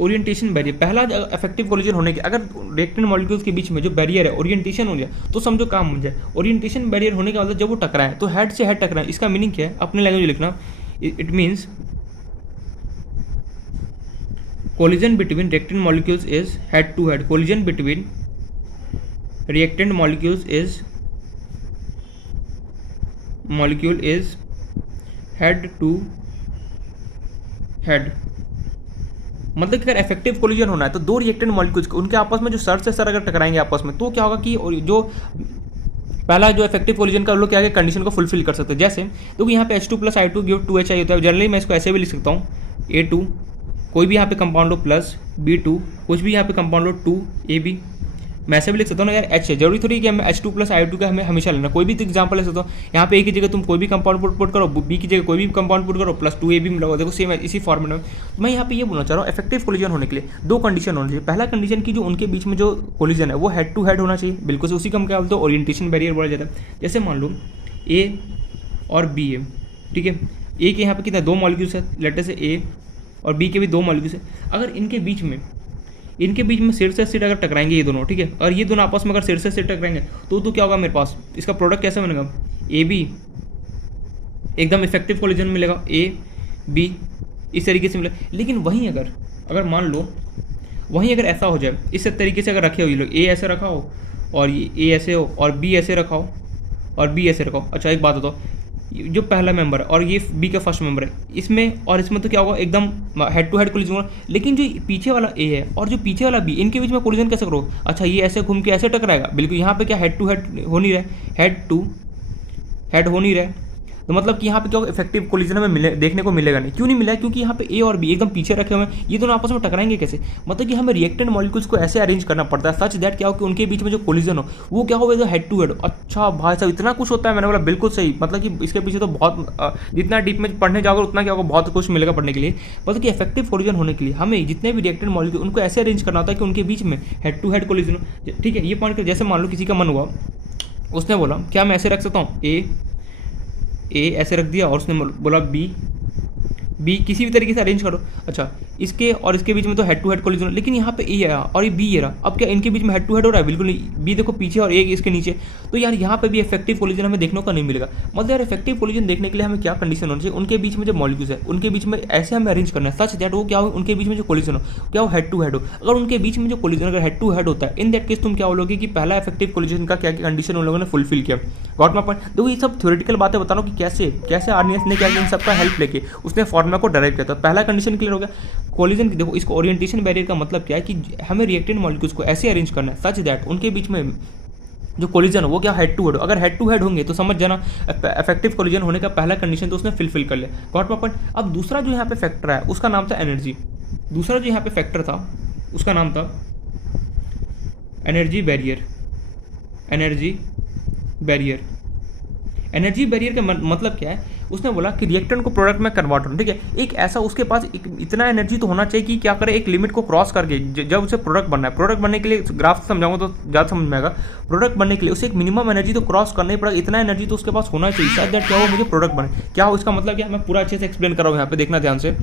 ओरिएंटेशन बैरियर। पहला इफेक्टिव कोलिजन होने के अगर रिएक्टेंट मॉलिक्यूल्स के बीच में जो बैरियर है ओरिएंटेशन हो जाए तो समझो काम हो जाए। ओरिएंटेशन बैरियर होने का मतलब जब वो टकराए तो हेड से हेड टकराए, इसका मीनिंग क्या है अपने लैंग्वेज लिखना, it means collision between reactant molecules is head to head, collision between reactant molecules is head to head. मतलब कि अगर इफेक्टिव कोलिजन होना है तो 2 रिएक्टेंट मॉलिक्यूल्स उनके आपस में जो सर से सर अगर टकराएंगे आपस में तो क्या होगा कि जो पहला जो इफेक्टिव कोलिजन का लोग क्या कंडीशन को फुलफिल कर सकते हैं। जैसे तो यहाँ पे H2 + I2 गिव 2HI होता है, जनरली मैं इसको ऐसे भी लिख सकता हूँ A2 कोई भी यहाँ पे कंपाउंड हो प्लस B2 कुछ भी यहाँ पे कंपाउंड हो 2AB, मैं ऐसे भी लिख सकता हूँ ना यार H है, जरूरी थोड़ी कि हमें H2 + I2 का हमें हमेशा लेना, कोई भी एग्जांपल ले सकता हूँ। यहाँ पे A की जगह तुम कोई भी कंपाउंड पुट करो, B की जगह कोई भी कंपाउंड पुट करो प्लस 2AB मिला, देखो सेम है इसी फॉर्मेट में। मैं यहाँ पे ये बोलना चाह रहा हूँ इफेक्टिव कोलिजन होने के लिए 2 कंडीशन होनी चाहिए। पहला कंडीशन की जो उनके बीच में जो कोलिजन है वो हेड टू हेड होना चाहिए, बिल्कुल से उसी का हम क्या बोलते हैं ओरिएंटेशन बैरियर बोला जाता है। जैसे मान लो A और B है, ठीक है, ए के यहाँ पे कितने 2 मॉलिक्यूल्स है, लेटर से ए और बी के भी 2 मॉलिक्यूल्स है। अगर इनके बीच में सिर से सिर अगर टकराएंगे ये दोनों, ठीक है, और ये दोनों आपस में अगर सिर से सिर टकराएंगे तो क्या होगा मेरे पास, इसका प्रोडक्ट कैसा बनेगा, ए बी, एकदम इफेक्टिव कोलिजन मिलेगा, ए बी इस तरीके से मिलेगा। लेकिन वहीं अगर मान लो वहीं अगर ऐसा हो जाए, इस तरीके से अगर रखे हो ये लोग, ए ऐसे रखा हो और ये ए ऐसे हो और बी ऐसे रखा हो और बी ऐसे रखा हो। अच्छा एक बात बताओ, जो पहला मेंबर है और ये बी का फर्स्ट मेंबर है, इसमें और इसमें तो क्या होगा, एकदम हेड टू हेड कोलिजन होगा। लेकिन जो पीछे वाला ए है और जो पीछे वाला बी, इनके बीच में कोलिजन कैसे करो, अच्छा ये ऐसे घूम के ऐसे टकराएगा, बिल्कुल यहाँ पे क्या हेड टू हेड हो नहीं रहा, हेड टू हेड हो नहीं रहा, तो मतलब कि यहाँ पे क्या होगा, इफेक्टिव कोलिजन हमें देखने को मिलेगा नहीं। क्यों नहीं मिला, क्योंकि यहाँ पे ए और बी एकदम पीछे रखे हुए हैं, ये दोनों आपस में टकराएंगे कैसे, मतलब कि हमें रिएक्टेंट मॉलिक्यूल्स को ऐसे अरेंज करना पड़ता है सच दैट क्या हो कि उनके बीच में जो कोलिजन हो वो क्या हो, हेड टू हेड। अच्छा भाई साहब इतना कुछ होता है, मैंने बोला बिल्कुल सही, मतलब कि इसके पीछे तो बहुत जितना डीप में पढ़ने जाओगे उतना क्या होगा, बहुत कुछ मिलेगा पढ़ने के लिए। मतलब कि इफेक्टिव कोलिजन होने के लिए हमें जितने भी रिएक्टेंट मॉलिक्यूल उनको ऐसे अरेंज करना होता है कि उनके बीच में हेड टू हेड कोलिजन हो, ठीक है। ये पॉइंट जैसे मान लो किसी का मन हुआ, उसने बोला क्या मैं ऐसे रख सकता हूँ, ए ऐसे रख दिया और उसने बोला बी किसी भी तरीके से अरेंज करो। अच्छा इसके और इसके बीच में तो हेड टू हेड कोलिजन, लेकिन यहाँ पे ए है और ये बी है रहा, अब क्या इनके बीच में हेड टू हेड हो रहा है, बिल्कुल नहीं, बी देखो पीछे और ए इसके नीचे, तो यार यहाँ पे भी इफेक्टिव कोलिजन हमें देखने को नहीं मिलेगा। मतलब यार इफेक्टिव कोलिजन देखने के लिए हमें क्या कंडीशन होनी चाहिए, उनके बीच में जो मॉलिक्यूल्स है उनके बीच में ऐसे हमें अरेंज करना है सच दैट वो क्या हो, उनके बीच में जो कोलिजन हो क्या हो, हेड टू हेड हो। अगर उनके बीच में जो कोलिजन अगर हेड टू हेड होता है, इन दैट केस तुम क्या बोलोगे कि पहला इफेक्टिव कोलिजन का क्या कंडीशन उन लोगों ने फुलफिल किया। Got my point. देखो ये सब थ्योरेटिकल बातें बता रहा हूँ कि कैसे आर्नियस ने क्या इन सबका हेल्प लेके उसने फॉर्मूला को डराइव किया था। पहला कंडीशन क्लियर हो गया, कोलिजन की देखो इसको ओरिएंटेशन बैरियर का मतलब क्या है कि हमें रिएक्टेंट मॉलिक्यूल्स को ऐसे अरेंज करना है सच दैट उनके बीच में जो कोलिजन हो वो क्या हेड टू हेड हो। अगर हेड टू हेड होंगे तो समझ जाना इफेक्टिव कोलिजन होने का पहला कंडीशन तो उसने फिलफिल कर लिया। Got my point. अब दूसरा जो यहाँ पे फैक्टर है उसका नाम था एनर्जी। दूसरा जो यहाँ पे फैक्टर था उसका नाम था एनर्जी बैरियर। एनर्जी बैरियर का मतलब क्या है, उसने बोला कि रिएक्टेंट को प्रोडक्ट में कन्वर्ट होना, ठीक है, एक ऐसा उसके पास इतना एनर्जी तो होना चाहिए कि क्या करे, एक लिमिट को क्रॉस करके जब उसे प्रोडक्ट बनना है, प्रोडक्ट बनने के लिए ग्राफ समझाऊंगा तो ज़्यादा समझ में आएगा। प्रोडक्ट बनने के लिए उसे एक मिनिमम एनर्जी तो क्रॉस करना ही पड़ेगा, इतना एनर्जी तो उसके पास होना चाहिए शायद दैट क्या हो मुझे प्रोडक्ट बने। क्या हो इसका मतलब क्या, मैं पूरा अच्छे से एक्सप्लेन कर रहा हूँ यहाँ पे, देखना ध्यान से।